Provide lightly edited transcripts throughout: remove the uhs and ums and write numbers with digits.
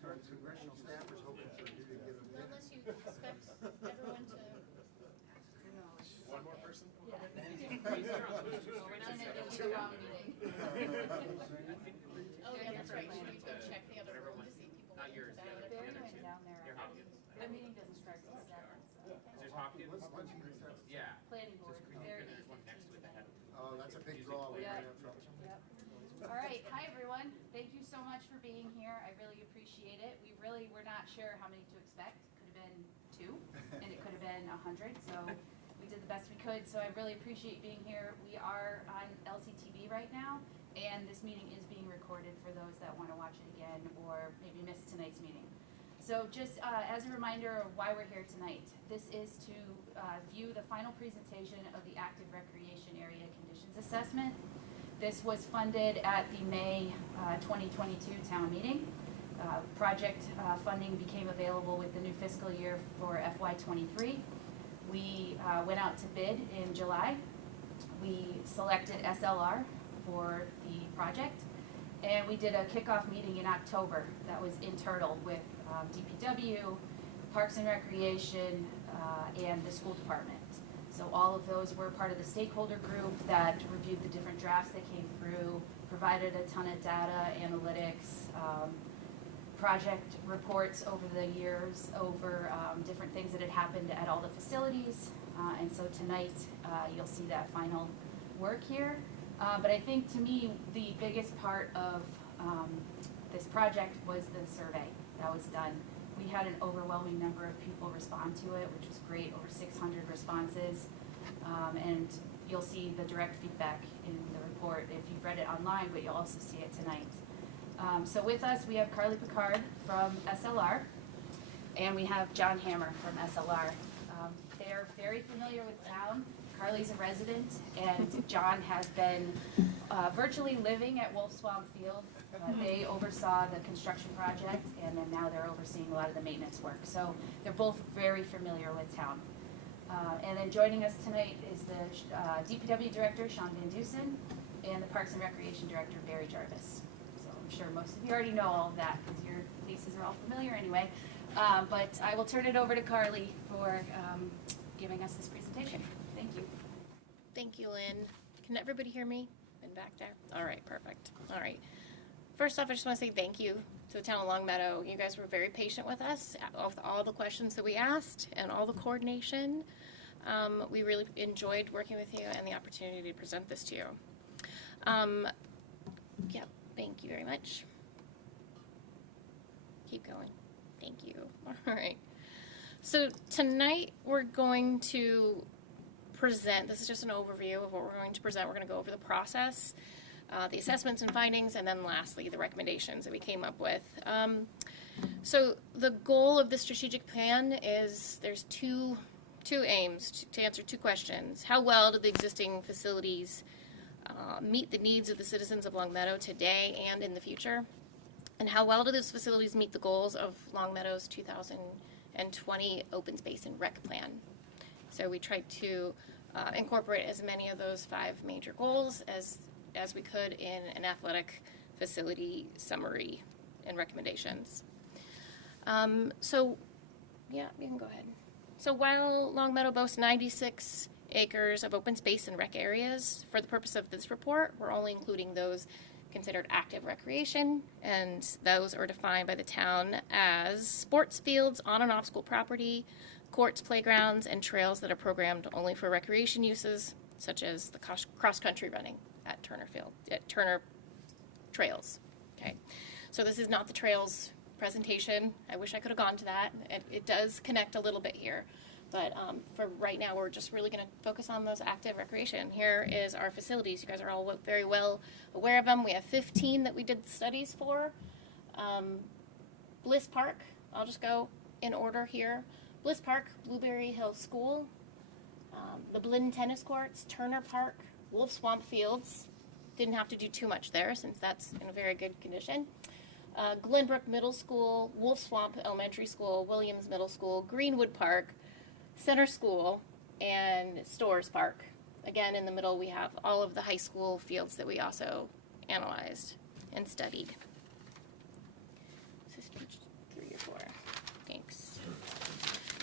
congressional staffers hoping for you to give them. Unless you expect everyone to. One more person? Yeah. We're not saying it'll be the wrong meeting. Oh, yeah, that's right. You need to go check the other room to see people. Not yours, the other They're two. going down there. You're Hopkins. Their meeting doesn't start till 7. So. There's Hopkins? Lunch and recess. Yeah. Planning board. They're There's one next to it that had. Oh, that's a big draw. We're Yeah. right up front. Yep. All right. Hi, everyone. Thank you so much for being here. I really appreciate it. We really were not sure how many to expect. Could have been 2, and it could have been 100. So we did the best we could. So I really appreciate being here. We are on LCTV right now, and this meeting is being recorded for those that want to watch it again or maybe miss tonight's meeting. So just as a reminder of why we're here tonight, this is to view the final presentation of the Active Recreation Area Conditions Assessment. This was funded at the May 2022 town meeting. Project funding became available with the new fiscal year for FY23. We went out to bid in July. We selected SLR for the project, and we did a kickoff meeting in October that was internal with DPW, Parks and Recreation, and the school department. So all of those were part of the stakeholder group that reviewed the different drafts that came through, provided a ton of data, analytics, project reports over the years, over different things that had happened at all the facilities. And so tonight, you'll see that final work here. But I think to me, the biggest part of this project was the survey that was done. We had an overwhelming number of people respond to it, which was great, over 600 responses. And you'll see the direct feedback in the report if you've read it online, but you'll also see it tonight. So with us, we have Carly Picard from SLR, and we have John Hammer from SLR. They're very familiar with town. Carly's a resident, and John has been virtually living at Wolf Swamp Field. They oversaw the construction project, and then now they're overseeing a lot of the maintenance work. So they're both very familiar with town. And then joining us tonight is the DPW Director, Sean Van Dusen, and the Parks and Recreation Director, Barry Jarvis. So I'm sure most of you already know all of that because your faces are all familiar anyway. But I will turn it over to Carly for giving us this presentation. Thank you. Thank you, Lynn. Can everybody hear me? And back there? All right, perfect. All right. First off, I just want to say thank you to the town of Longmeadow. You guys were very patient with us, with all the questions that we asked and all the coordination. We really enjoyed working with you and the opportunity to present this to you. Yeah, thank you very much. Keep going. Thank you. All right. So tonight we're going to present, this is just an overview of what we're going to present. We're going to go over the process, the assessments and findings, and then lastly, the recommendations that we came up with. So the goal of the strategic plan is there's two aims to answer 2 questions. How well do the existing facilities meet the needs of the citizens of Longmeadow today and in the future? And how well do those facilities meet the goals of Longmeadow's 2020 Open Space and Rec Plan? So we tried to incorporate as many of those 5 major goals as we could in an athletic facility summary and recommendations. So, yeah, you can go ahead. So while Longmeadow boasts 96 acres of open space and rec areas, for the purpose of this report, we're only including those considered active recreation, and those are defined by the town as sports fields on and off school property, courts, playgrounds, and trails that are programmed only for recreation uses, such as the cross-country running at Turner Trails. Okay, so this is not the trails presentation. I wish I could have gone to that. It does connect a little bit here, but for right now, we're just really going to focus on those active recreation. Here is our facilities. You guys are all very well aware of them. We have 15 that we did studies for. Bliss Park, I'll just go in order here. Bliss Park, Blueberry Hill School, the Blinn Tennis Courts, Turner Park, Wolf Swamp Fields. Didn't have to do too much there since that's in a very good condition. Glenbrook Middle School, Wolf Swamp Elementary School, Williams Middle School, Greenwood Park, Center School, and Storrs Park. Again, in the middle we have all of the high school fields that we also analyzed and studied.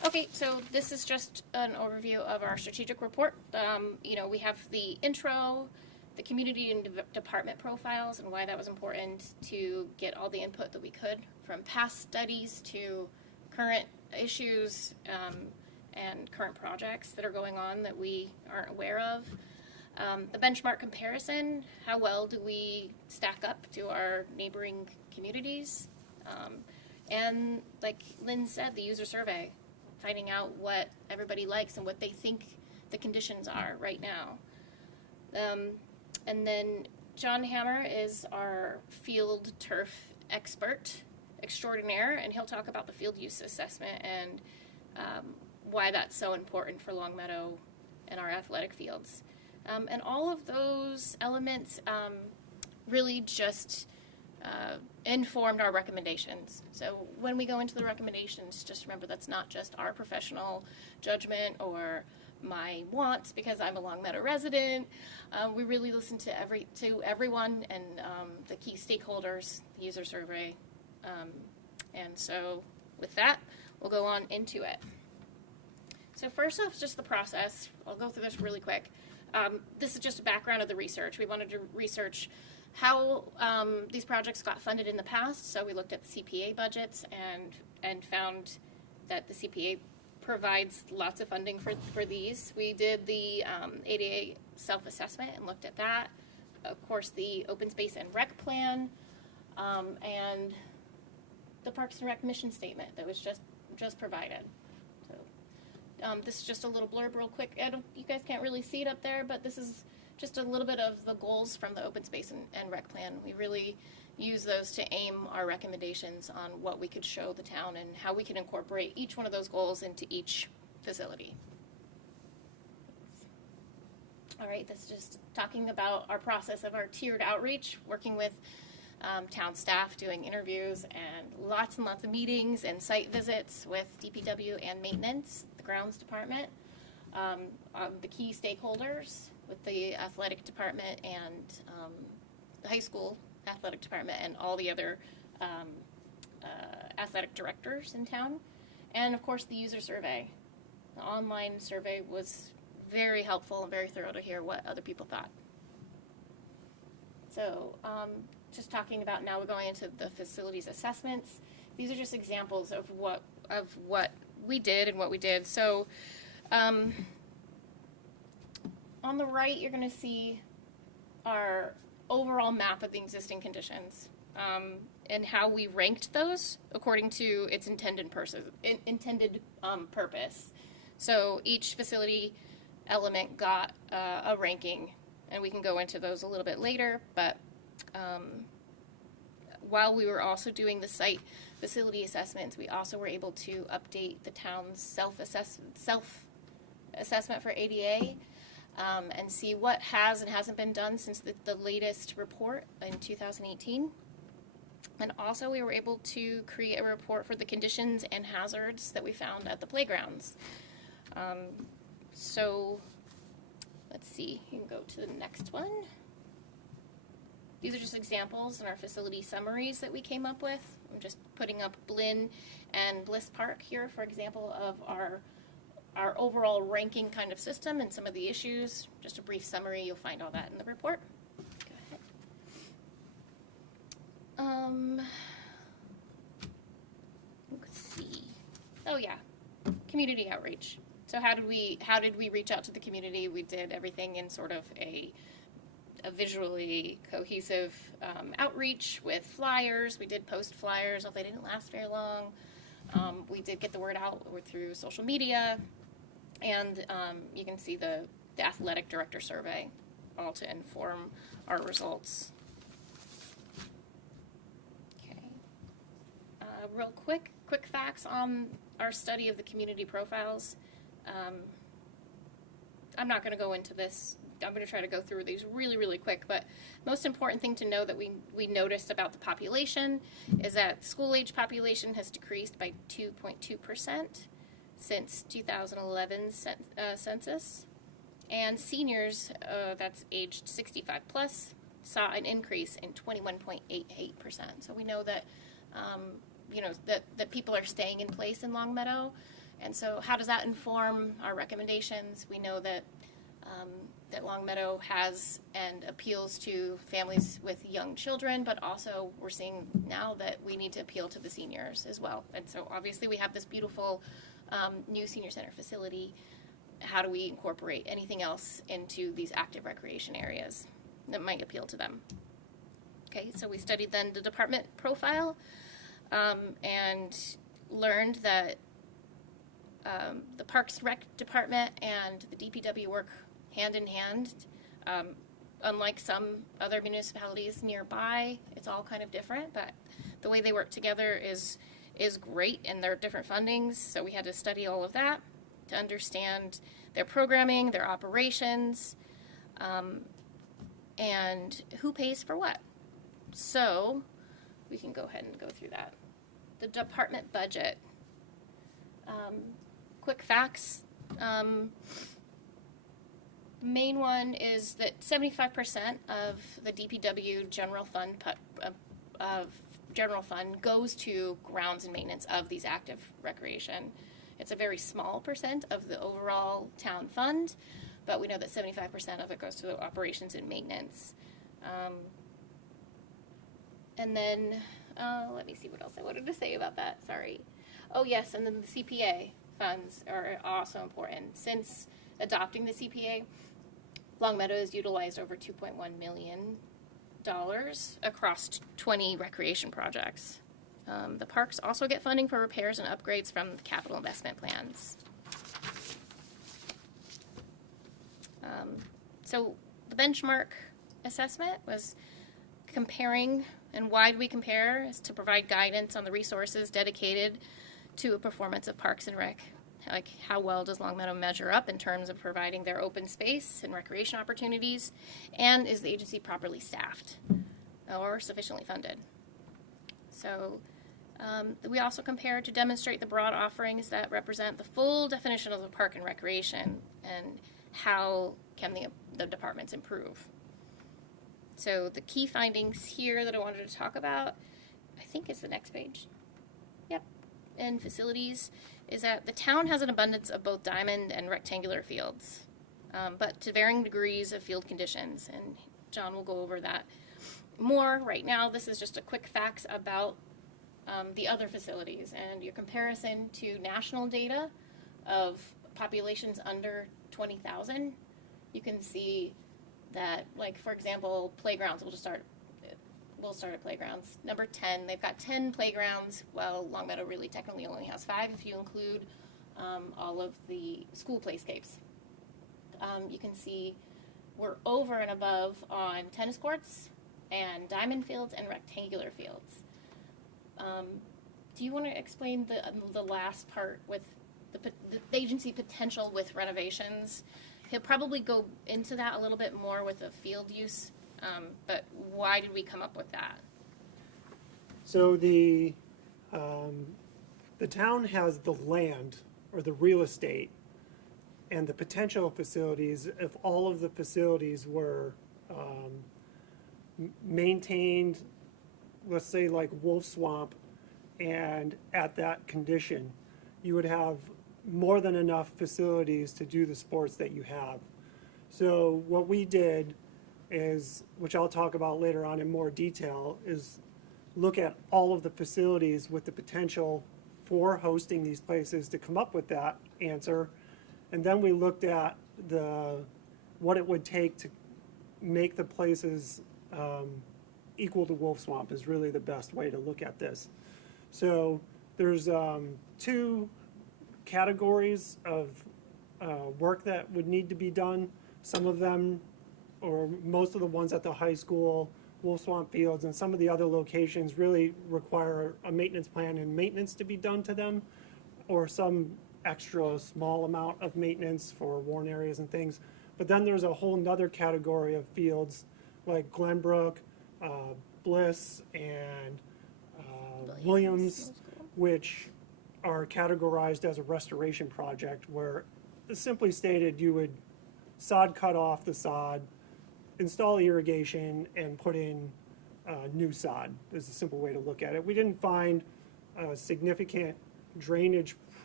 Okay, so this is just an overview of our strategic report. We have the intro, the community and department profiles, and why that was important to get all the input that we could from past studies to current issues and current projects that are going on that we aren't aware of. The benchmark comparison, how well do we stack up to our neighboring communities? And like Lynn said, the user survey, finding out what everybody likes and what they think the conditions are right now. And then John Hammer is our field turf expert extraordinaire, and he'll talk about the field use assessment and why that's so important for Longmeadow and our athletic fields. And all of those elements really just informed our recommendations. So when we go into the recommendations, just remember that's not just our professional judgment or my wants because I'm a Longmeadow resident. We really listen to everyone and the key stakeholders, the user survey. And so with that, we'll go on into it. So first off, just the process. I'll go through this really quick. This is just a background of the research. We wanted to research how these projects got funded in the past. So we looked at the CPA budgets and found that the CPA provides lots of funding for these. We did the ADA self-assessment and looked at that. Of course, the open space and rec plan, and the Parks and Rec mission statement that was just provided. So this is just a little blurb real quick. You guys can't really see it up there, but this is just a little bit of the goals from the open space and rec plan. We really use those to aim our recommendations on what we could show the town and how we can incorporate each one of those goals into each facility. All right, this is just talking about our process of our tiered outreach, working with town staff, doing interviews and lots of meetings and site visits with DPW and maintenance, the grounds department, the key stakeholders with the athletic department and the high school athletic department and all the other athletic directors in town, and of course the user survey. The online survey was very helpful and very thorough to hear what other people thought. So just talking about now, we're going into the facilities assessments. These are just examples of what we did and what we did. So on the right, you're going to see our overall map of the existing conditions and how we ranked those according to its intended purpose. So each facility element got a ranking, and we can go into those a little bit later, but while we were also doing the site facility assessments, we also were able to update the town's self-assessment for ADA and see what has and hasn't been done since the latest report in 2018. And also we were able to create a report for the conditions and hazards that we found at the playgrounds. So let's see, you can go to the next one. These are just examples in our facility summaries that we came up with. I'm just putting up Blinn and Bliss Park here, for example, of our overall ranking kind of system and some of the issues. Just a brief summary, you'll find all that in the report. Go ahead. Let's see. Oh yeah, community outreach. So how did we reach out to the community? We did everything in sort of a visually cohesive outreach with flyers. We did post flyers, although they didn't last very long. We did get the word out through social media, and you can see the athletic director survey, all to inform our results. Okay. Real quick facts on our study of the community profiles. I'm not going to go into this. I'm going to try to go through these really quick, but most important thing to know that we noticed about the population is that school-age population has decreased by 2.2% since 2011 census, and seniors, that's aged 65 plus, saw an increase in 21.88%. So we know that that people are staying in place in Longmeadow, And so how does that inform our recommendations? We know that that Longmeadow has and appeals to families with young children, but also we're seeing now that we need to appeal to the seniors as well. And so obviously we have this beautiful new senior center facility. How do we incorporate anything else into these active recreation areas that might appeal to them? Okay, so we studied then the department profile and learned that the Parks Rec Department and the DPW work hand in hand. Unlike some other municipalities nearby, it's all kind of different, but the way they work together is great, and there are different fundings, so we had to study all of that to understand their programming, their operations, and who pays for what. So we can go ahead and go through that. The department budget. Quick facts. The main one is that 75% of the DPW general fund goes to grounds and maintenance of these active recreation. It's a very small percent of the overall town fund, but we know that 75% of it goes to operations and maintenance. And then, let me see what else I wanted to say about that, sorry. Oh yes, and then the CPA funds are also important. Since adopting the CPA, Longmeadow has utilized over $2.1 million across 20 recreation projects. The parks also get funding for repairs and upgrades from the capital investment plans. So the benchmark assessment was comparing, and why do we compare, is to provide guidance on the resources dedicated to a performance of Parks and Rec. Like, how well does Longmeadow measure up in terms of providing their open space and recreation opportunities, and is the agency properly staffed or sufficiently funded? So we also compare to demonstrate the broad offerings that represent the full definition of the park and recreation, and how can the departments improve. So the key findings here that I wanted to talk about, I think is the next page. Yep. In facilities, is that the town has an abundance of both diamond and rectangular fields, but to varying degrees of field conditions, and John will go over that more. Right now, this is just a quick facts about the other facilities, and your comparison to national data of populations under 20,000, you can see that, like, for example, playgrounds, we'll start at playgrounds. Number 10, they've got 10 playgrounds. Well, Longmeadow really technically only has 5 if you include all of the school playscapes. You can see we're over and above on tennis courts and diamond fields and rectangular fields. Do you want to explain the last part with the agency potential with renovations? He'll probably go into that a little bit more with the field use. But why did we come up with that? So the town has the land or the real estate and the potential facilities. If all of the facilities were maintained, let's say like Wolf Swamp, and at that condition, you would have more than enough facilities to do the sports that you have. So what we did is, which I'll talk about later on in more detail, is look at all of the facilities with the potential for hosting these places to come up with that answer. And then we looked at what it would take to make the places equal to Wolf Swamp is really the best way to look at this. So there's 2 categories of work that would need to be done. Some of them, or most of the ones at the high school, Wolf Swamp Fields, and some of the other locations really require a maintenance plan and maintenance to be done to them, or some extra small amount of maintenance for worn areas and things. But then there's a whole nother category of fields like Glenbrook, Bliss, and Williams, which are categorized as a restoration project, where, simply stated, you would sod cut off the sod, install irrigation, and put in new sod is a simple way to look at it. We didn't find significant drainage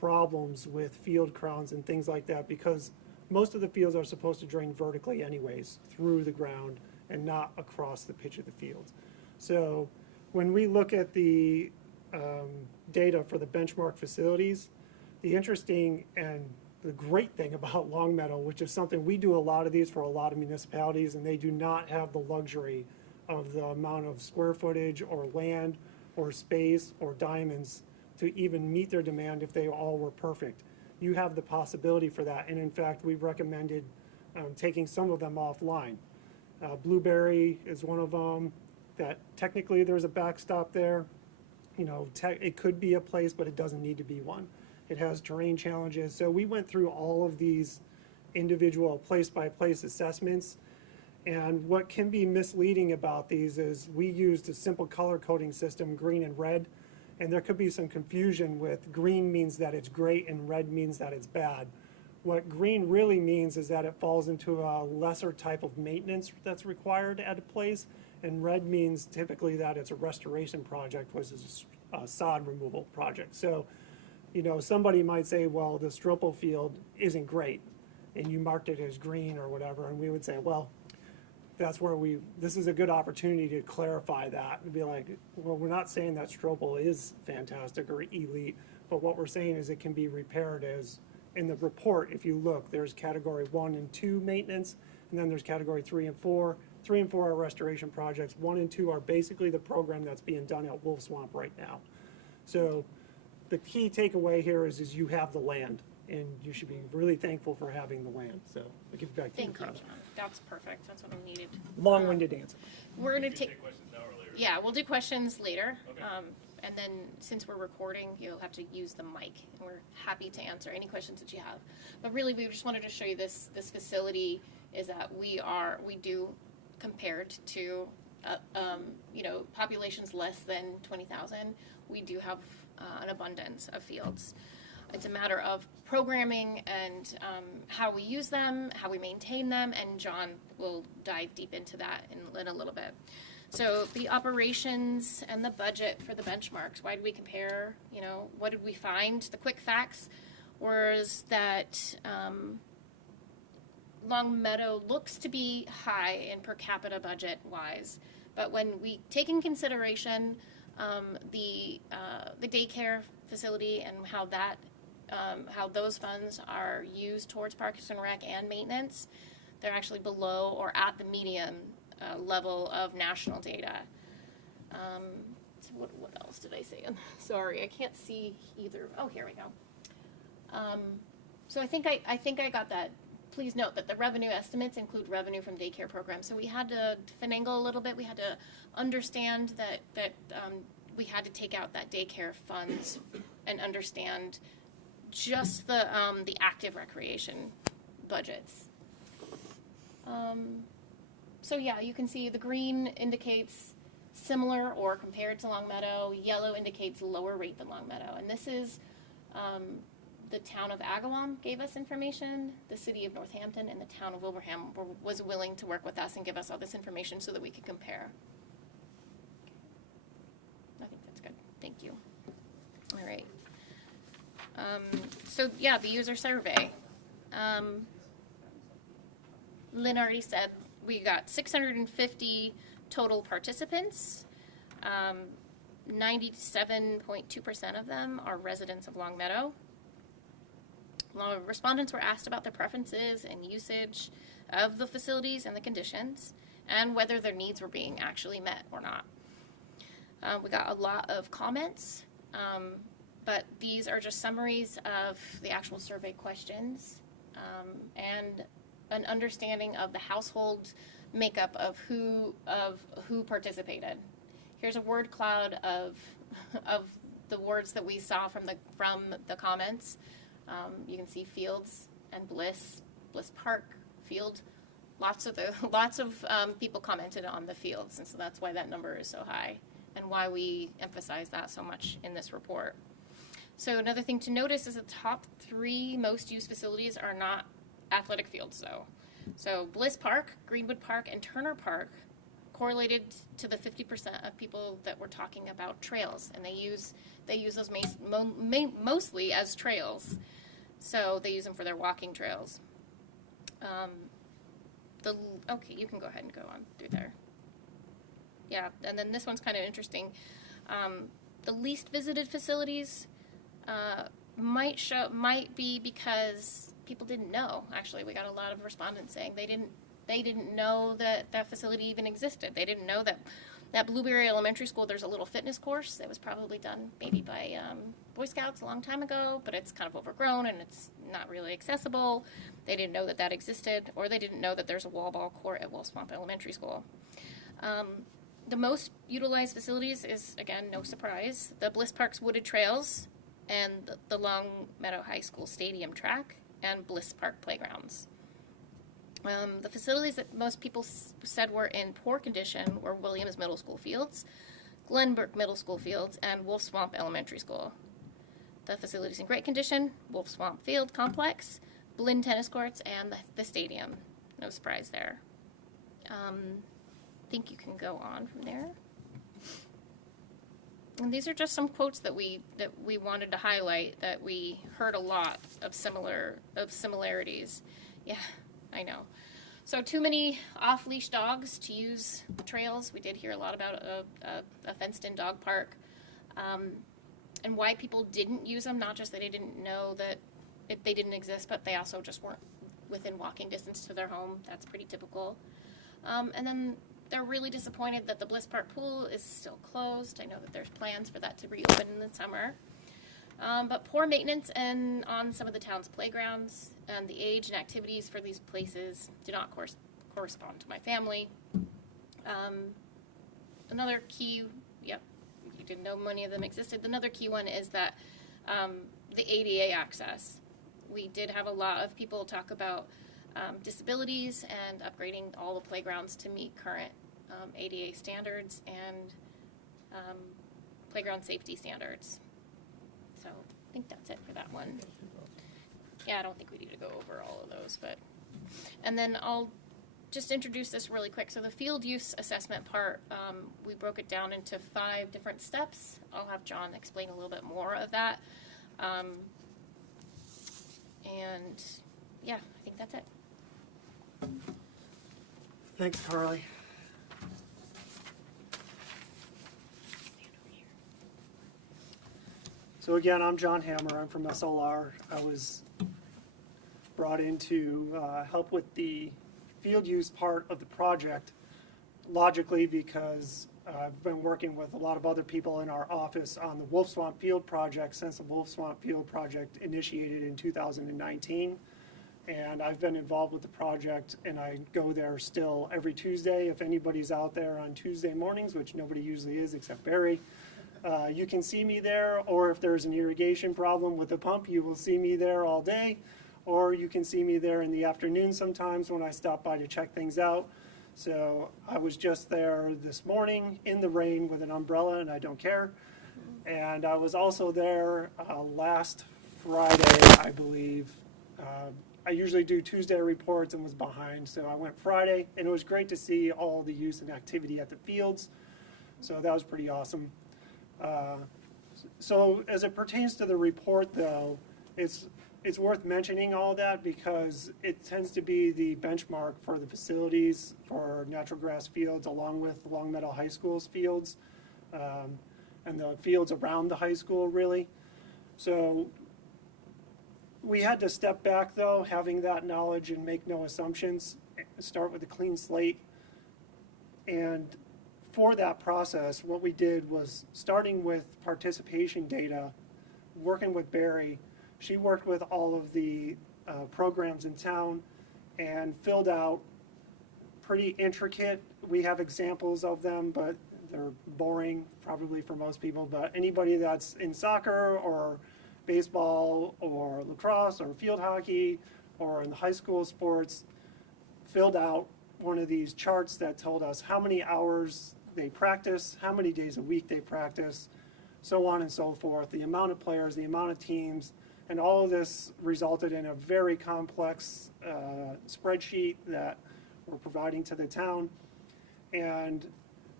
problems with field crowns and things like that because most of the fields are supposed to drain vertically anyways through the ground and not across the pitch of the field. So when we look at the data for the benchmark facilities, the interesting and the great thing about Longmeadow, which is something we do a lot of these for a lot of municipalities, and they do not have the luxury of the amount of square footage or land or space or diamonds to even meet their demand if they all were perfect. You have the possibility for that, and in fact, we've recommended taking some of them offline. Blueberry is one of them that technically there's a backstop there. You know, it could be a place, but it doesn't need to be one. It has terrain challenges. So we went through all of these individual place-by-place assessments. And what can be misleading about these is we used a simple color coding system, green and red, and there could be some confusion with green means that it's great and red means that it's bad. What green really means is that it falls into a lesser type of maintenance that's required at a place, and red means typically that it's a restoration project, which is a sod removal project. So, you know, somebody might say, well, the Stropo field isn't great, and you marked it as green or whatever, and we would say, well, that's where this is a good opportunity to clarify that and be like, well, we're not saying that Stropo is fantastic or elite, but what we're saying is it can be repaired as, in the report, if you look, there's category 1 and 2 maintenance, and then there's category 3 and 4. 3 and 4 are restoration projects. 1 and 2 are basically the program that's being done at Wolf Swamp right now. So the key takeaway here is you have the land, and you should be really thankful for having the land. So I'll give it back to you, Thank you, Carla. John. That's perfect. That's what I needed. Long-winded answer. We're gonna You can take, take questions now or later. yeah, we'll do questions later. Okay. And then since we're recording, you'll have to use the mic, and we're happy to answer any questions that you have. But really, we just wanted to show you this facility is that we do compared to, you know, populations less than 20,000, we do have an abundance of fields. It's a matter of programming and how we use them, how we maintain them, and John will dive deep into that in a little bit. So the operations and the budget for the benchmarks, why did we compare? You know, what did we find? The quick facts was that Longmeadow looks to be high in per capita budget wise, but when we take in consideration the daycare facility and how those funds are used towards Parks and Rec and maintenance, they're actually below or at the median level of national data. So what else did I say? Sorry, I can't see either. Oh, here we go. So I think I got that. Please note that the revenue estimates include revenue from daycare programs. So we had to finagle a little bit. We had to understand that we had to take out that daycare funds and understand just the active recreation budgets. So yeah, you can see the green indicates similar or compared to Longmeadow. Yellow indicates lower rate than Longmeadow. And this is the town of Agawam gave us information. The city of Northampton and the town of Wilbraham was willing to work with us and give us all this information so that we could compare. I think that's good. Thank you. All right. So yeah, the user survey. Lynn already said we got 650 total participants. 97.2% of them are residents of Longmeadow. Respondents were asked about their preferences and usage of the facilities and the conditions, and whether their needs were being actually met or not. We got a lot of comments, but these are just summaries of the actual survey questions and an understanding of the household makeup of who participated. Here's a word cloud of the words that we saw from the comments. You can see Fields and Bliss Park, Field. Lots of people commented on the fields, and so that's why that number is so high, and why we emphasize that so much in this report. So another thing to notice is the top 3 most used facilities are not athletic fields, though. So Bliss Park, Greenwood Park, and Turner Park correlated to the 50% of people that were talking about trails, and they use they use those mostly as trails. So they use them for their walking trails. Okay, you can go ahead and go on through there. Yeah, and then this one's kind of interesting. The least visited facilities might be because people didn't know. Actually, we got a lot of respondents saying they didn't know that facility even existed. They didn't know that Blueberry Elementary School, there's a little fitness course that was probably done maybe by Boy Scouts a long time ago, but it's kind of overgrown and it's not really accessible. They didn't know that existed, or they didn't know that there's a wall ball court at Wolf Swamp Elementary School. The most utilized facilities is, again, no surprise, the Bliss Park's wooded trails and the Long Meadow High School Stadium track and Bliss Park playgrounds. The facilities that most people said were in poor condition were Williams Middle School fields, Glenbrook Middle School fields, and Wolf Swamp Elementary School. The facilities in great condition, Wolf Swamp Field Complex, Blinn Tennis Courts, and the stadium. No surprise there. I think you can go on from there. And these are just some quotes that we wanted to highlight, that we heard a lot of similarities. Yeah, I know. So too many off-leash dogs to use the trails. We did hear a lot about a fenced-in dog park, and why people didn't use them. Not just that they didn't know that they didn't exist, but they also just weren't within walking distance to their home. That's pretty typical. And then they're really disappointed that the Bliss Park pool is still closed. I know that there's plans for that to reopen in the summer. But poor maintenance on some of the town's playgrounds, and the age and activities for these places do not correspond to my family. Another key, you didn't know many of them existed. Another key one is that the ADA access. We did have a lot of people talk about disabilities and upgrading all the playgrounds to meet current ADA standards and playground safety standards. So I think that's it for that one. Yeah, I don't think we need to go over all of those, and then I'll just introduce this really quick. So the field use assessment part, we broke it down into 5 different steps. I'll have John explain a little bit more of that. And yeah, I think that's it. Thanks, Carly. So again, I'm John Hammer. I'm from SLR. I was brought in to help with the field use part of the project, logically because I've been working with a lot of other people in our office on the Wolf Swamp Field project since the Wolf Swamp Field project initiated in 2019. And I've been involved with the project, and I go there still every Tuesday. If anybody's out there on Tuesday mornings, which nobody usually is except Barry, you can see me there, or if there's an irrigation problem with the pump, you will see me there all day, or you can see me there in the afternoon sometimes when I stop by to check things out. So I was just there this morning in the rain with an umbrella, and I don't care. And I was also there last Friday, I believe. I usually do Tuesday reports and was behind, so I went Friday, and it was great to see all the use and activity at the fields. So that was pretty awesome. So as it pertains to the report, though, it's worth mentioning all that because it tends to be the benchmark for the facilities for natural grass fields, along with Long Meadow High School's fields, and the fields around the high school, really. So we had to step back, though, having that knowledge and make no assumptions, start with a clean slate. And for that process, what we did was, starting with participation data, working with Barry, she worked with all of the programs in town and filled out pretty intricate. We have examples of them, but they're boring probably for most people. But anybody that's in soccer or baseball or lacrosse or field hockey or in the high school sports filled out one of these charts that told us how many hours they practice, how many days a week they practice, so on and so forth, the amount of players, the amount of teams, and all of this resulted in a very complex spreadsheet that we're providing to the town. And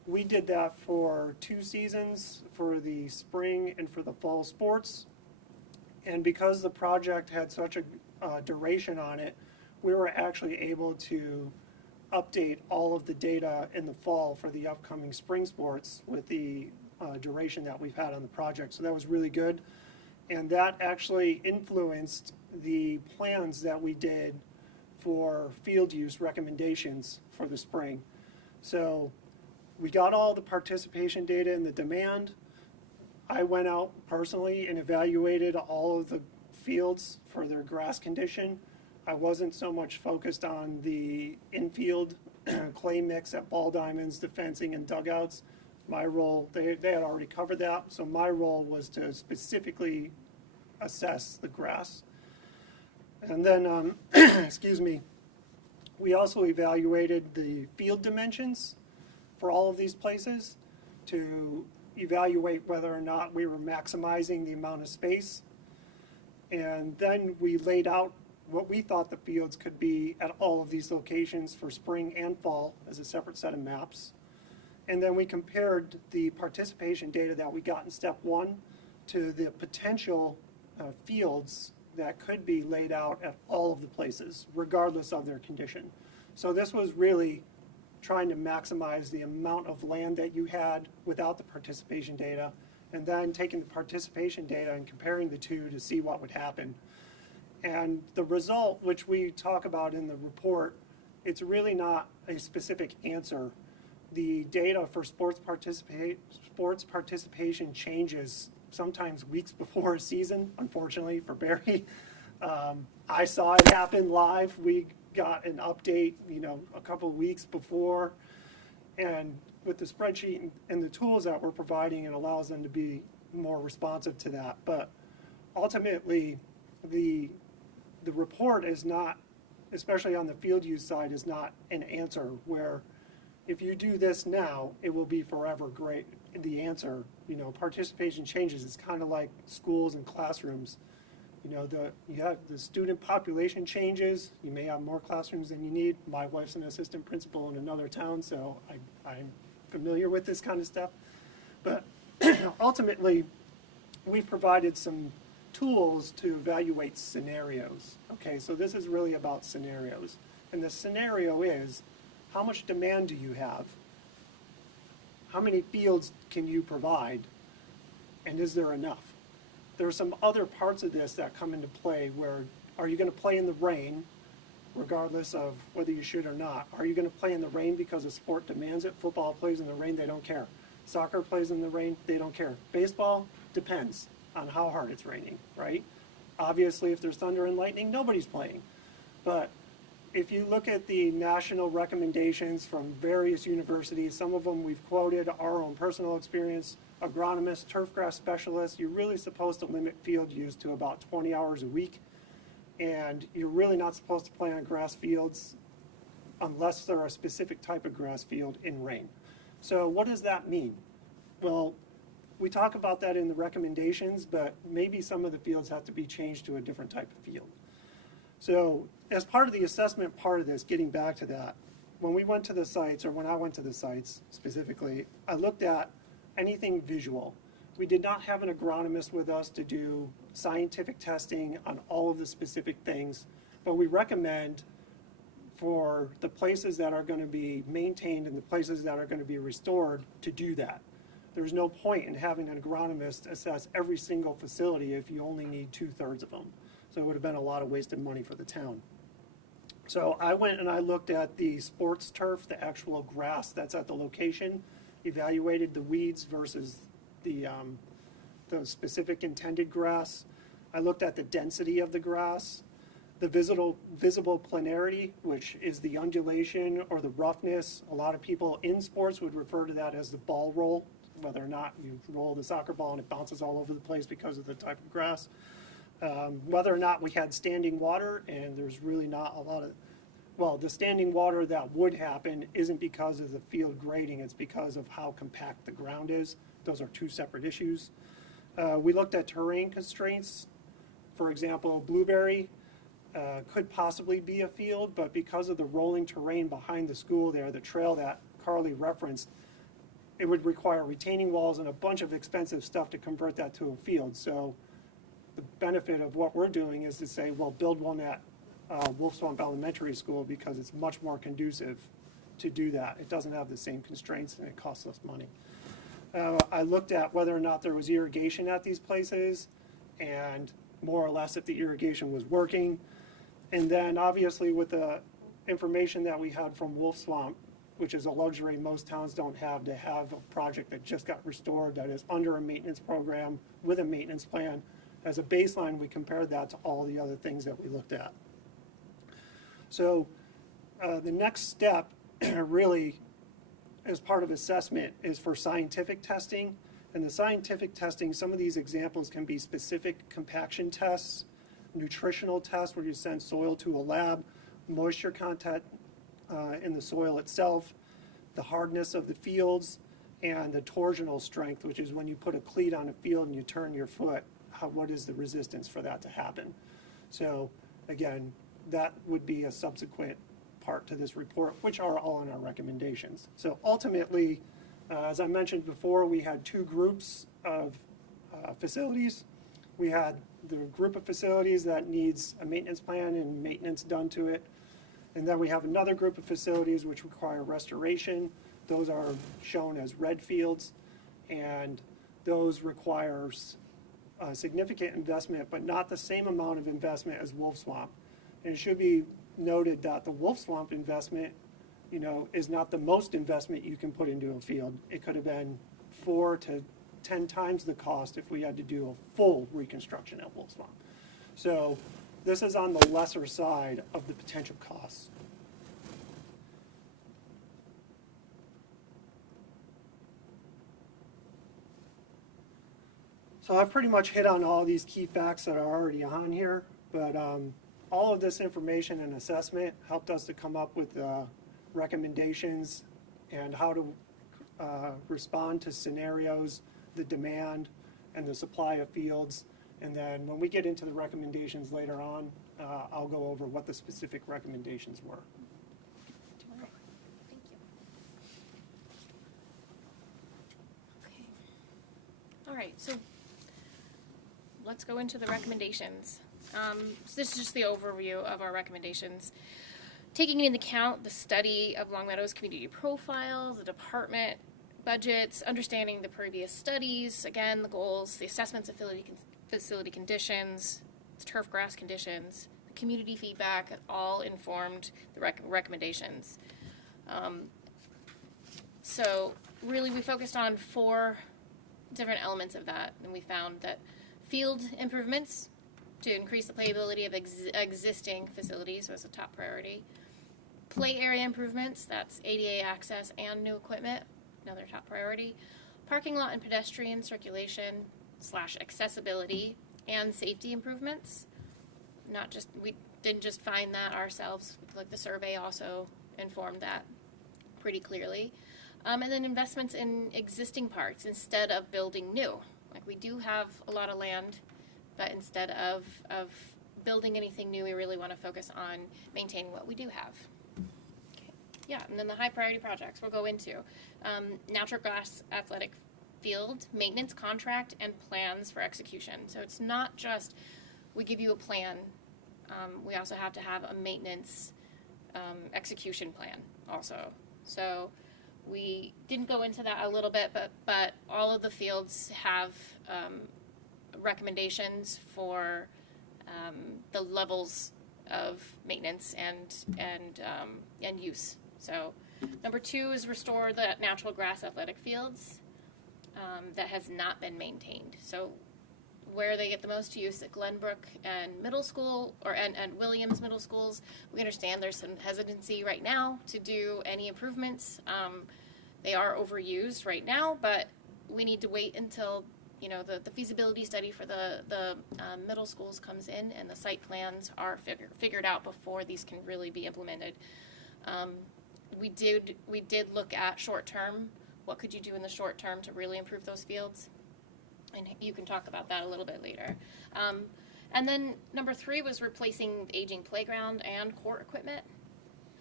we did that for 2 seasons, for the spring and for the fall sports. And because the project had such a duration on it, we were actually able to update all of the data in the fall for the upcoming spring sports with the duration that we've had on the project. So that was really good. And that actually influenced the plans that we did for field use recommendations for the spring. So we got all the participation data and the demand. I went out personally and evaluated all of the fields for their grass condition. I wasn't so much focused on the infield clay mix at ball diamonds, the fencing and dugouts. My role, they had already covered that, so my role was to specifically assess the grass. And then, excuse me, we also evaluated the field dimensions for all of these places to evaluate whether or not we were maximizing the amount of space. And then we laid out what we thought the fields could be at all of these locations for spring and fall as a separate set of maps. And then we compared the participation data that we got in step 1 to the potential fields that could be laid out at all of the places, regardless of their condition. So this was really trying to maximize the amount of land that you had without the participation data, and then taking the participation data and comparing the two to see what would happen. And the result, which we talk about in the report, it's really not a specific answer. The data for sports participation changes sometimes weeks before a season, unfortunately for Barry. I saw it happen live. We got an update, a couple of weeks before, and with the spreadsheet and the tools that we're providing, it allows them to be more responsive to that. But ultimately, the report is not, especially on the field use side, is not an answer where if you do this now, it will be forever great. The answer, participation changes. It's kind of like schools and classrooms. You have the student population changes. You may have more classrooms than you need. My wife's an assistant principal in another town, so I'm familiar with this kind of stuff. But ultimately, we've provided some tools to evaluate scenarios. Okay, so this is really about scenarios. And the scenario is, how much demand do you have? How many fields can you provide? And is there enough? There are some other parts of this that come into play where, are you going to play in the rain, regardless of whether you should or not? Are you going to play in the rain because the sport demands it? Football plays in the rain, they don't care. Soccer plays in the rain, they don't care. Baseball depends on how hard it's raining, right? Obviously, if there's thunder and lightning, nobody's playing. But if you look at the national recommendations from various universities, some of them we've quoted, our own personal experience, agronomists, turfgrass specialists, you're really supposed to limit field use to about 20 hours a week. And you're really not supposed to play on grass fields unless they're a specific type of grass field in rain. So what does that mean? Well, we talk about that in the recommendations, but maybe some of the fields have to be changed to a different type of field. So as part of the assessment part of this, getting back to that, when we went to the sites, or when I went to the sites specifically, I looked at anything visual. We did not have an agronomist with us to do scientific testing on all of the specific things, but we recommend for the places that are going to be maintained and the places that are going to be restored to do that. There's no point in having an agronomist assess every single facility if you only need 2/3 of them. So it would have been a lot of wasted money for the town. So I went and I looked at the sports turf, the actual grass that's at the location, evaluated the weeds versus the specific intended grass. I looked at the density of the grass, the visible planarity, which is the undulation or the roughness. A lot of people in sports would refer to that as the ball roll, whether or not you roll the soccer ball and it bounces all over the place because of the type of grass. Whether or not we had standing water, and there's really not a lot of, well, the standing water that would happen isn't because of the field grading, it's because of how compact the ground is. Those are two separate issues. We looked at terrain constraints. For example, Blueberry could possibly be a field, but because of the rolling terrain behind the school there, the trail that Carly referenced, it would require retaining walls and a bunch of expensive stuff to convert that to a field. So the benefit of what we're doing is to say, well, build one at Wolf Swamp Elementary School because it's much more conducive to do that. It doesn't have the same constraints and it costs less money. I looked at whether or not there was irrigation at these places and more or less if the irrigation was working. And then obviously with the information that we had from Wolf Swamp, which is a luxury most towns don't have, to have a project that just got restored that is under a maintenance program with a maintenance plan. As a baseline, we compared that to all the other things that we looked at. So the next step really as part of assessment is for scientific testing. And the scientific testing, some of these examples can be specific compaction tests, nutritional tests where you send soil to a lab, moisture content in the soil itself, the hardness of the fields, and the torsional strength, which is when you put a cleat on a field and you turn your foot, what is the resistance for that to happen? So again, that would be a subsequent part to this report, which are all in our recommendations. So ultimately, as I mentioned before, we had two groups of facilities. We had the group of facilities that needs a maintenance plan and maintenance done to it. And then we have another group of facilities which require restoration. Those are shown as red fields, and those require significant investment, but not the same amount of investment as Wolf Swamp. And it should be noted that the Wolf Swamp investment, is not the most investment you can put into a field. It could have been 4 to 10 times the cost if we had to do a full reconstruction at Wolf Swamp. So this is on the lesser side of the potential costs. So I've pretty much hit on all these key facts that are already on here, but all of this information and assessment helped us to come up with recommendations and how to respond to scenarios, the demand, and the supply of fields. And then when we get into the recommendations later on, I'll go over what the specific recommendations were. Thank you. Okay. All right, so let's go into the recommendations. So this is just the overview of our recommendations. Taking into account the study of Long Meadow's community profile, the department budgets, understanding the previous studies, again, the goals, the assessments of facility conditions, the turf grass conditions, the community feedback, all informed the recommendations. So really we focused on 4 different elements of that, and we found that field improvements to increase the playability of existing facilities was a top priority. Play area improvements, that's ADA access and new equipment, another top priority. Parking lot and pedestrian circulation / accessibility and safety improvements. We didn't just find that ourselves, like the survey also informed that pretty clearly. And then investments in existing parks instead of building new. Like we do have a lot of land, but instead of building anything new, we really want to focus on maintaining what we do have. Okay. Yeah, and then the high priority projects we'll go into. Natural grass athletic field, maintenance contract, and plans for execution. So it's not just we give you a plan, we also have to have a maintenance execution plan also. So we didn't go into that a little bit, but all of the fields have recommendations for the levels of maintenance and use. So number 2 is restore the natural grass athletic fields that has not been maintained. So where they get the most use at Glenbrook and Middle School and Williams Middle Schools, we understand there's some hesitancy right now to do any improvements. They are overused right now, but we need to wait until the feasibility study for the middle schools comes in and the site plans are figured out before these can really be implemented. We did look at short term. What could you do in the short term to really improve those fields? And you can talk about that a little bit later. And then number 3 was replacing aging playground and court equipment.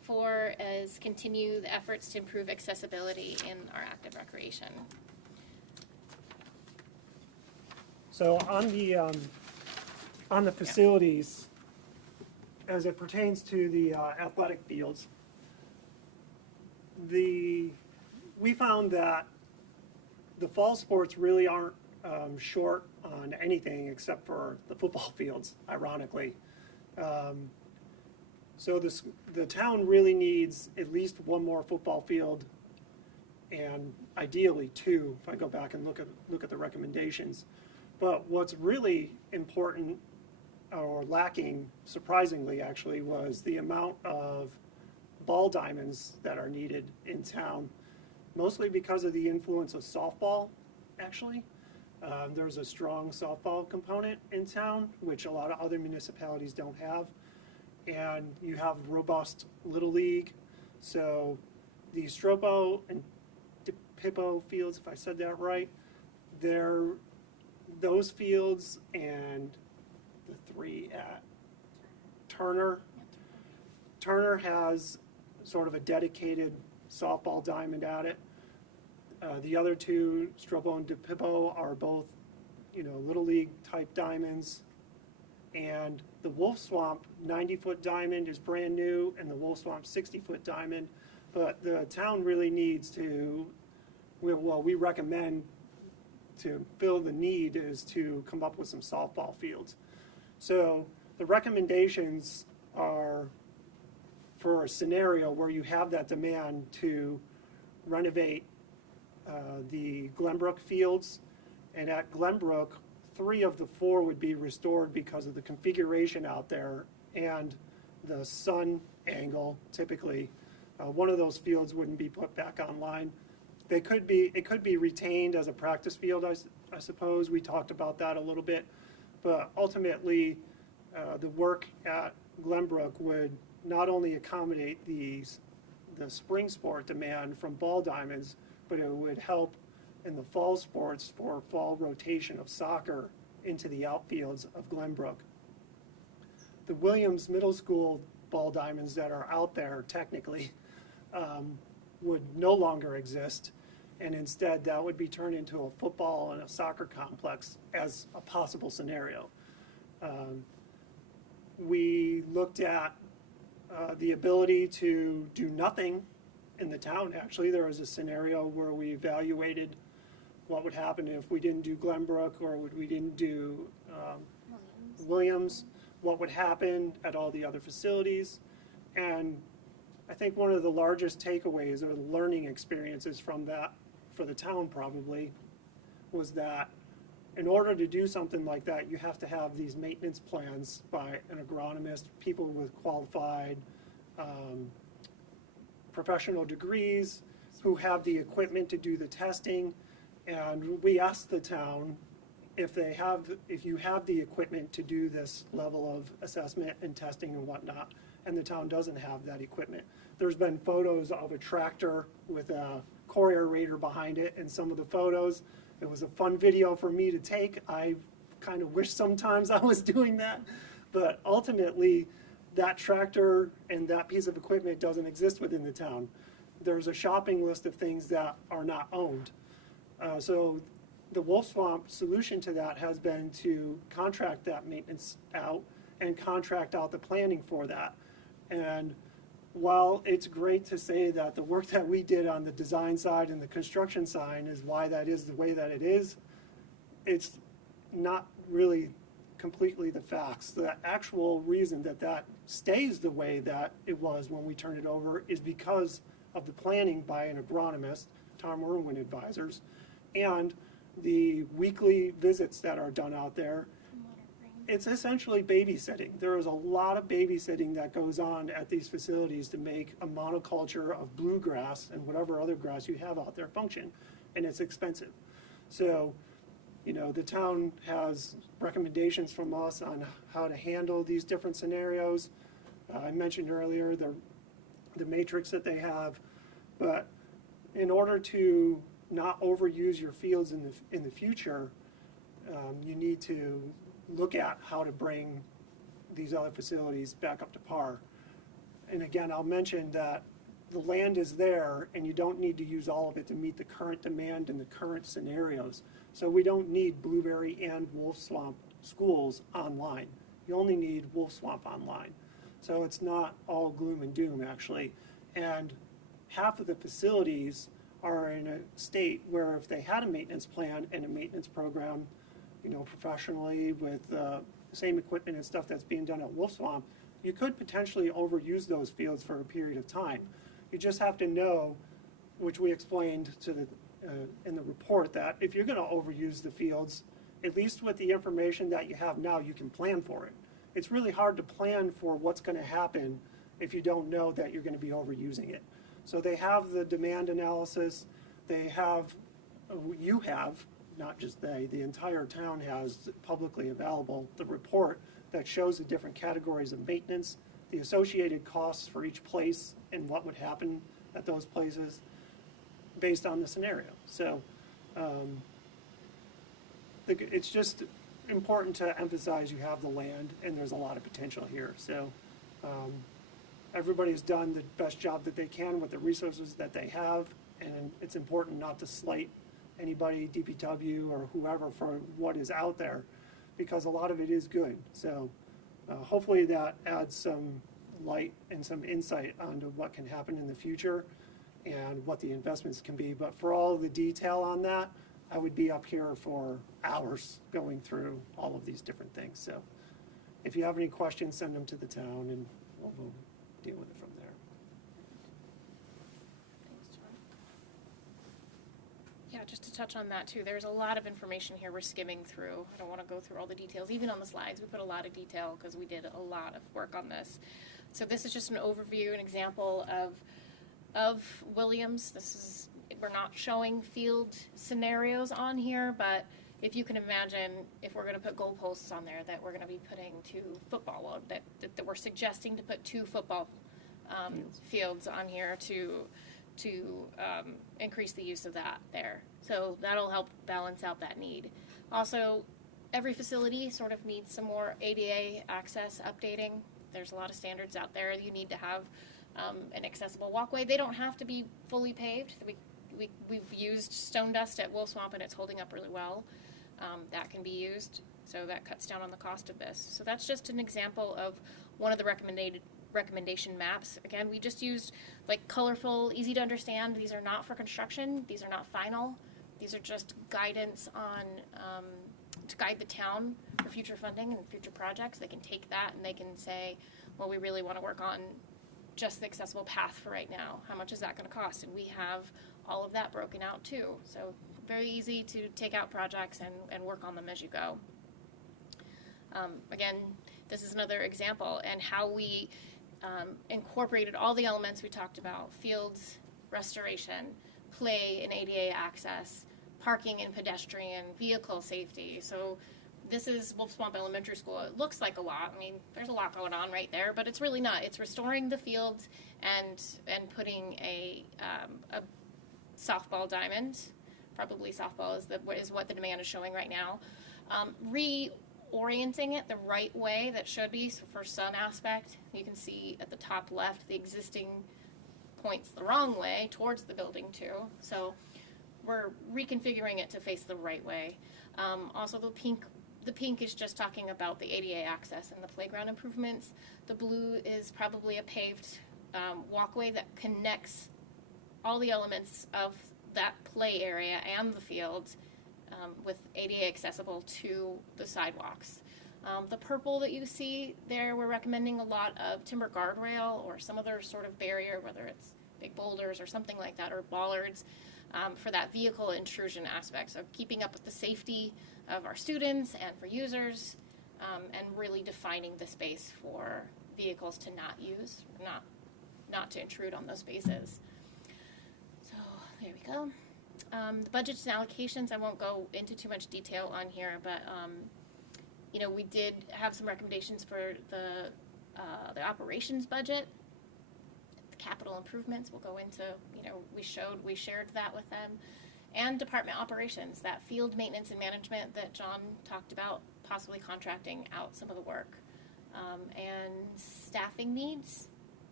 4 is continue the efforts to improve accessibility in our active recreation. So on the facilities, as it pertains to the athletic fields, we found that the fall sports really aren't short on anything except for the football fields, ironically. So the town really needs at least one more football field, and ideally 2, if I go back and look at the recommendations. But what's really important, or lacking, surprisingly actually, was the amount of ball diamonds that are needed in town, mostly because of the influence of softball, actually. There's a strong softball component in town, which a lot of other municipalities don't have. And you have robust Little League. So the Stropo and DePippo fields, if I said that right, those fields and the 3 at Turner. Turner has sort of a dedicated softball diamond at it. The other 2, Stropo and DePippo, are both, Little League type diamonds. And the Wolf Swamp 90-foot diamond is brand new, and the Wolf Swamp 60-foot diamond. But the town really needs to, we recommend to fill the need is to come up with some softball fields. So the recommendations are for a scenario where you have that demand to renovate the Glenbrook fields. And at Glenbrook, 3 of the 4 would be restored because of the configuration out there and the sun angle. Typically, one of those fields wouldn't be put back online. It could be retained as a practice field, I suppose. We talked about that a little bit, but ultimately, the work at Glenbrook would not only accommodate the spring sport demand from ball diamonds, but it would help in the fall sports for fall rotation of soccer into the outfields of Glenbrook. The Williams Middle School ball diamonds that are out there technically would no longer exist, and instead that would be turned into a football and a soccer complex as a possible scenario. We looked at the ability to do nothing in the town. Actually, there was a scenario where we evaluated what would happen if we didn't do Glenbrook or we didn't do Williams, what would happen at all the other facilities. And I think one of the largest takeaways or learning experiences from that for the town probably was that in order to do something like that, you have to have these maintenance plans by an agronomist, people with qualified professional degrees who have the equipment to do the testing. And we asked the town if you have the equipment to do this level of assessment and testing and whatnot, and the town doesn't have that equipment. There's been photos of a tractor with a core aerator behind it in some of the photos. It was a fun video for me to take. I kind of wish sometimes I was doing that, but ultimately that tractor and that piece of equipment doesn't exist within the town. There's a shopping list of things that are not owned. So the Wolf Swamp solution to that has been to contract that maintenance out and contract out the planning for that. And while it's great to say that the work that we did on the design side and the construction side is why that is the way that it is, it's not really completely the facts. The actual reason that that stays the way that it was when we turned it over is because of the planning by an agronomist, Tom Irwin Advisors, and the weekly visits that are done out there. It's essentially babysitting. There is a lot of babysitting that goes on at these facilities to make a monoculture of bluegrass and whatever other grass you have out there function, and it's expensive. So, you know, the town has recommendations from us on how to handle these different scenarios. I mentioned earlier the matrix that they have, but in order to not overuse your fields in the future, you need to look at how to bring these other facilities back up to par. and again, I'll mention that the land is there and you don't need to use all of it to meet the current demand in the current scenarios. So we don't need Blueberry and Wolf Swamp schools online. You only need Wolf Swamp online. So it's not all gloom and doom, actually. And half of the facilities are in a state where if they had a maintenance plan and a maintenance program, you know, professionally with the same equipment and stuff that's being done at Wolf Swamp, you could potentially overuse those fields for a period of time. You just have to know, which we explained to the, in the report, that if you're going to overuse the fields, at least with the information that you have now, you can plan for it. It's really hard to plan for what's going to happen if you don't know that you're going to be overusing it. So they have the demand analysis, they have, you have, not just they, the entire town has publicly available the report that shows the different categories of maintenance, the associated costs for each place and what would happen at those places based on the scenario. So it's just important to emphasize you have the land and there's a lot of potential here. So everybody's done the best job that they can with the resources that they have, and it's important not to slight anybody, DPW or whoever, for what is out there, because a lot of it is good. So hopefully that adds some light and some insight onto what can happen in the future and what the investments can be. But for all the detail on that, I would be up here for hours going through all of these different things. So if you have any questions, send them to the town and we'll deal with it from there. Thanks, John. Yeah, just to touch on that too, there's a lot of information here we're skimming through. I don't want to go through all the details. Even on the slides, we put a lot of detail because we did a lot of work on this. So this is just an overview, an example of Williams. This is, we're not showing field scenarios on here, but if you can imagine, if we're going to put goalposts on there, that we're going to be putting two football, that we're suggesting to put two football fields on here to increase the use of that there. So that'll help balance out that need. Also, every facility sort of needs some more ADA access updating. There's a lot of standards out there. You need to have an accessible walkway. They don't have to be fully paved. We've used stone dust at Wolf Swamp and it's holding up really well. That can be used, so that cuts down on the cost of this. So that's just an example of one of the recommendation maps. Again, we just used like colorful, easy to understand. These are not for construction. These are not final. These are just guidance on to guide the town for future funding and future projects. They can take that and they can say, well, we really want to work on just the accessible path for right now. How much is that going to cost? And we have all of that broken out too. So very easy to take out projects and work on them as you go. Again, this is another example, and how we incorporated all the elements we talked about: fields, restoration, play and ADA access, parking and pedestrian, vehicle safety. So this is Wolf Swamp Elementary School. It looks like a lot. I mean, there's a lot going on right there, but it's really not. It's restoring the fields and putting a softball diamond. Probably softball is what the demand is showing right now. Reorienting it the right way that should be. So for sun aspect, you can see at the top left the existing points the wrong way towards the building too. So we're reconfiguring it to face the right way. Also the pink is just talking about the ADA access and the playground improvements. The blue is probably a paved walkway that connects all the elements of that play area and the fields with ADA accessible to the sidewalks. The purple that you see there, we're recommending a lot of timber guardrail or some other sort of barrier, whether it's big boulders or something like that, or bollards, for that vehicle intrusion aspect. So keeping up with the safety of our students and for users, and really defining the space for vehicles to not use, not to intrude on those spaces. So there we go. The budgets and allocations, I won't go into too much detail on here, but you know, we did have some recommendations for the operations budget. The capital improvements we'll go into, you know, we shared that with them. And department operations, that field maintenance and management that John talked about, possibly contracting out some of the work. And staffing needs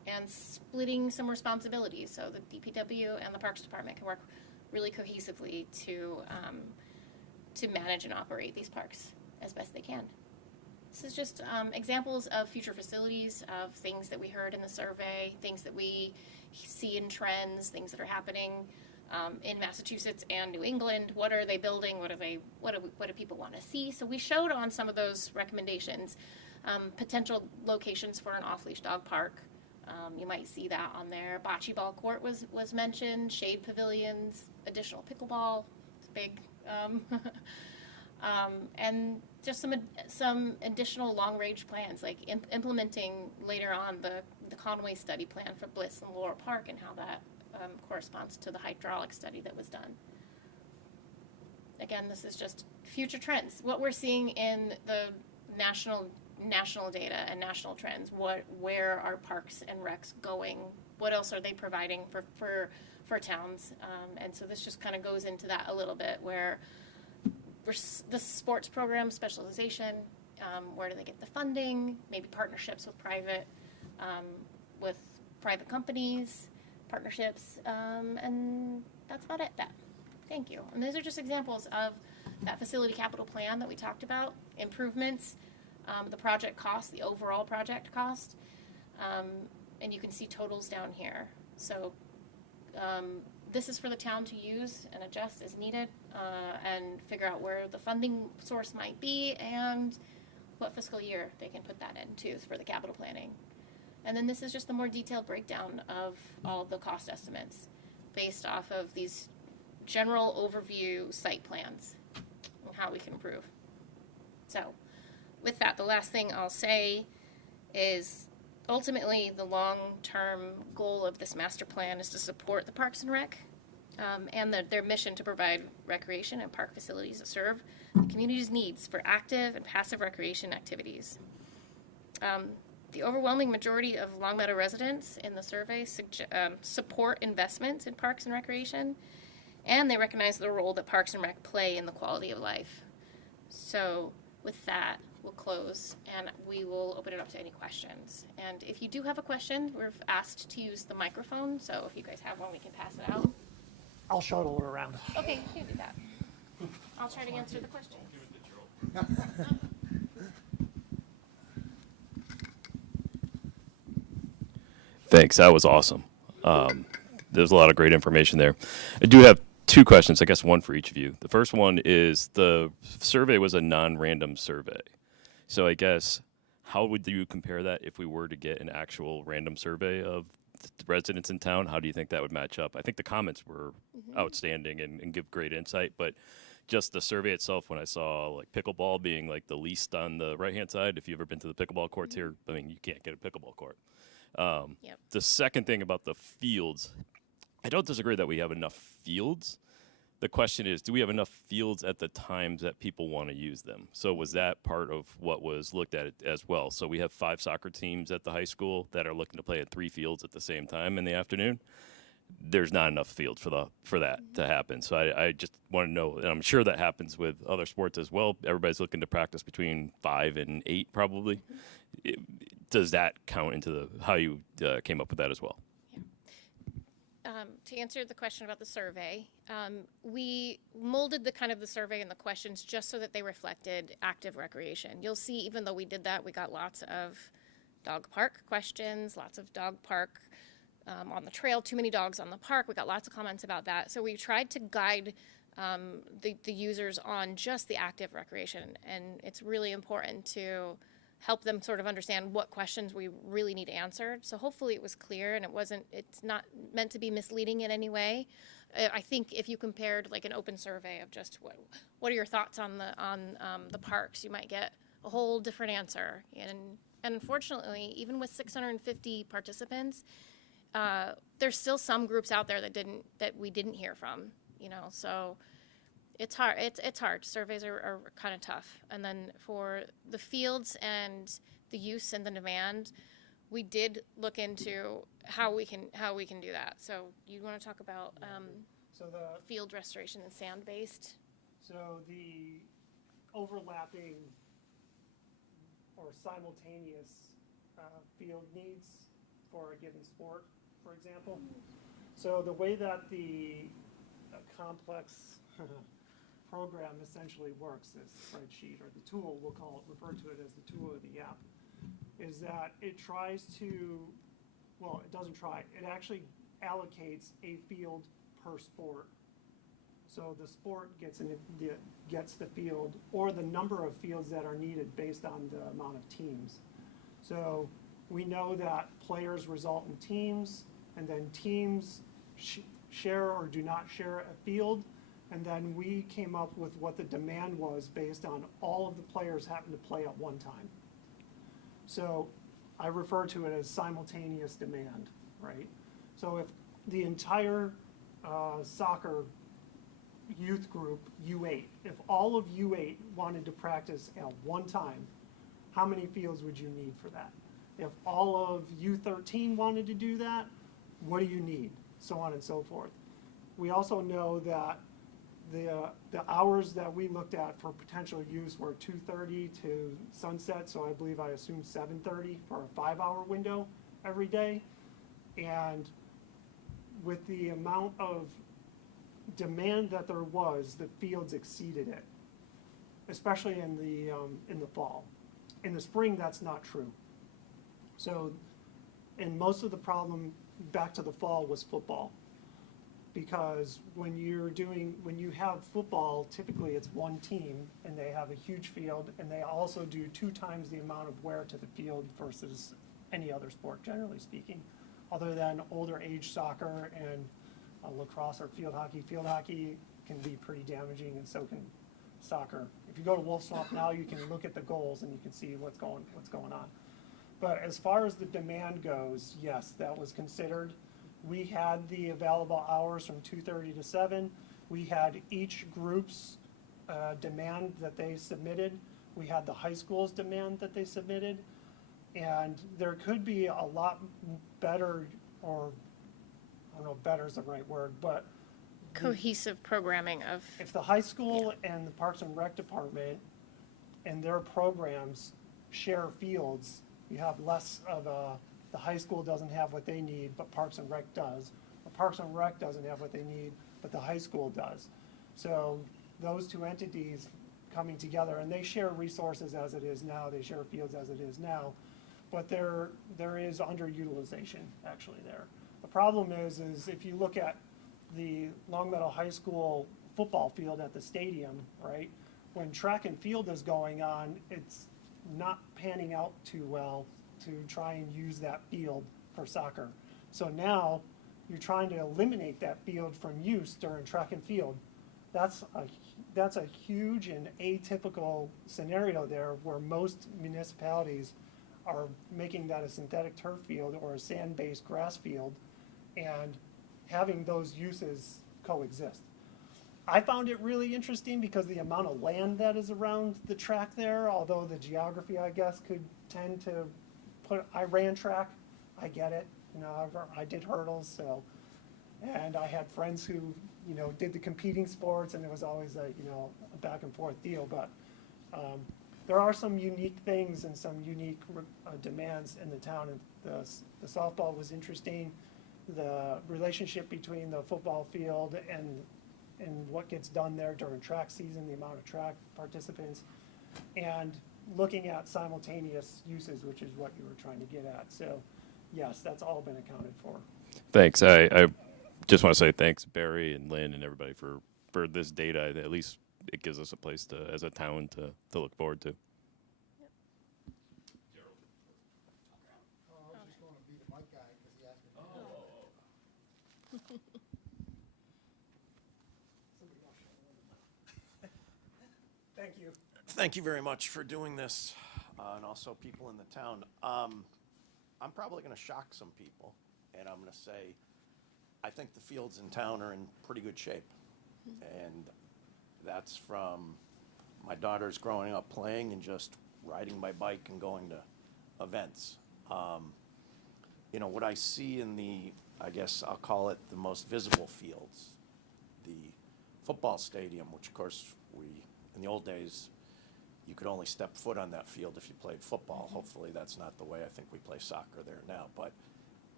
and splitting some responsibilities so the DPW and the Parks Department can work really cohesively to manage and operate these parks as best they can. This is just examples of future facilities, of things that we heard in the survey, things that we see in trends, things that are happening in Massachusetts and New England. What are they building? What do people want to see? So we showed on some of those recommendations potential locations for an off-leash dog park. You might see that on there. Bocce ball court was mentioned, shade pavilions, additional pickleball, it's big. And just some additional long-range plans, like implementing later on the Conway study plan for Bliss and Laurel Park and how that corresponds to the hydraulic study that was done. Again, this is just future trends. What we're seeing in the national data and national trends. Where are parks and recs going? What else are they providing for towns? And so this just kind of goes into that a little bit, where the sports program specialization, where do they get the funding? Maybe partnerships with private companies, partnerships, and that's about it. Thank you. And those are just examples of that facility capital plan that we talked about, improvements, the project cost, the overall project cost, and you can see totals down here. So this is for the town to use and adjust as needed, and figure out where the funding source might be and what fiscal year they can put that into for the capital planning. And then this is just the more detailed breakdown of all of the cost estimates based off of these general overview site plans and how we can improve. So with that, the last thing I'll say is ultimately the long-term goal of this master plan is to support the Parks and Rec and their mission to provide recreation and park facilities that serve the community's needs for active and passive recreation activities. The overwhelming majority of Longmeadow residents in the survey support investments in parks and recreation, and they recognize the role that Parks and Rec play in the quality of life. So with that, we'll close, and we will open it up to any questions. And if you do have a question, we're asked to use the microphone, so if you guys have one, we can pass it out. I'll shuttle it around. Okay, you can do that. I'll try to answer the question. Thanks, that was awesome. There's a lot of great information there. I do have two questions, I guess one for each of you. The first one is the survey was a non-random survey. So I guess how would you compare that if we were to get an actual random survey of the residents in town? How do you think that would match up? I think the comments were outstanding and give great insight, but just the survey itself, when I saw like pickleball being like the least on the right-hand side, if you've ever been to the pickleball courts here, I mean, you can't get a pickleball court. Yep. The second thing about the fields, I don't disagree that we have enough fields. The question is, do we have enough fields at the times that people want to use them? So was that part of what was looked at as well? So we have 5 soccer teams at the high school that are looking to play at 3 fields at the same time in the afternoon. There's not enough fields for that to happen. So I just want to know, and I'm sure that happens with other sports as well. Everybody's looking to practice between 5 and 8 probably. Does that count into how you came up with that as well? To answer the question about the survey, we molded the survey and the questions just so that they reflected active recreation. You'll see, even though we did that, we got lots of dog park questions, lots of dog park on the trail, too many dogs on the park. We got lots of comments about that. So we tried to guide the users on just the active recreation, and it's really important to help them sort of understand what questions we really need answered. So hopefully it was clear and it's not meant to be misleading in any way. I think if you compared like an open survey of just what are your thoughts on the parks, you might get a whole different answer. And unfortunately, even with 650 participants, there's still some groups out there that we didn't hear from, so it's hard. It's hard. Surveys are kind of tough. And then for the fields and the use and the demand, we did look into how we can do that. So you want to talk about So the field restoration and sand-based? So the overlapping or simultaneous field needs for a given sport, for example. So the way that the complex program essentially works, this spreadsheet, or the tool, we'll refer to it as the tool or the app, is that it tries to, well, it doesn't try, it actually allocates a field per sport. So the sport gets the field, or the number of fields that are needed based on the amount of teams. So we know that players result in teams, and then teams share or do not share a field, and then we came up with what the demand was based on all of the players having to play at one time. So I refer to it as simultaneous demand, right? So if the entire soccer youth group, U8, if all of U8 wanted to practice at one time, how many fields would you need for that? If all of U13 wanted to do that, what do you need? So on and so forth. We also know that the hours that we looked at for potential use were 2:30 to sunset, so I assumed 7:30 for a 5-hour window every day. And with the amount of demand that there was, the fields exceeded it, especially in the fall. In the spring, that's not true. So, and most of the problem back to the fall was football, because when you have football, typically it's one team and they have a huge field, and they also do 2 times the amount of wear to the field versus any other sport, generally speaking, other than older age soccer and lacrosse or field hockey. Field hockey can be pretty damaging, and so can soccer. If you go to Wolf Swamp now, you can look at the goals and you can see what's going on. But as far as the demand goes, yes, that was considered. We had the available hours from 2:30 to 7. We had each group's demand that they submitted. We had the high school's demand that they submitted. And there could be a lot better, or I don't know if better is the right word, but Cohesive programming of, if the high school and the Parks and Rec department and their programs share fields, you have less of the high school doesn't have what they need, but Parks and Rec does. Or Parks and Rec doesn't have what they need, but the high school does. So those 2 entities coming together, and they share resources as it is now, they share fields as it is now, but there is underutilization actually there. The problem is if you look at the Long Meadow High School football field at the stadium, right? When track and field is going on, it's not panning out too well to try and use that field for soccer. So now you're trying to eliminate that field from use during track and field. That's a huge and atypical scenario there, where most municipalities are making that a synthetic turf field or a sand-based grass field, and having those uses coexist. I found it really interesting because the amount of land that is around the track there, although the geography, I guess, could tend to I ran track, I get it, I did hurdles, so, and I had friends who, did the competing sports, and it was always a back and forth deal, but there are some unique things and some unique demands in the town, and the softball was interesting. The relationship between the football field and what gets done there during track season, the amount of track participants, and looking at simultaneous uses, which is what you were trying to get at. So, yes, that's all been accounted for. Thanks. I just want to say thanks, Barry and Lynn and everybody for this data. At least it gives us a place to, as a town, to look forward to. Oh, I was just going to be the mic guy because he asked me. Thank you. Thank you very much for doing this, and also people in the town. I'm probably going to shock some people, and I'm going to say I think the fields in town are in pretty good shape. And that's from my daughters growing up playing and just riding my bike and going to events. What I see in the, I guess I'll call it the most visible fields, the football stadium, which of course in the old days, you could only step foot on that field if you played football. Hopefully that's not the way I think we play soccer there now. But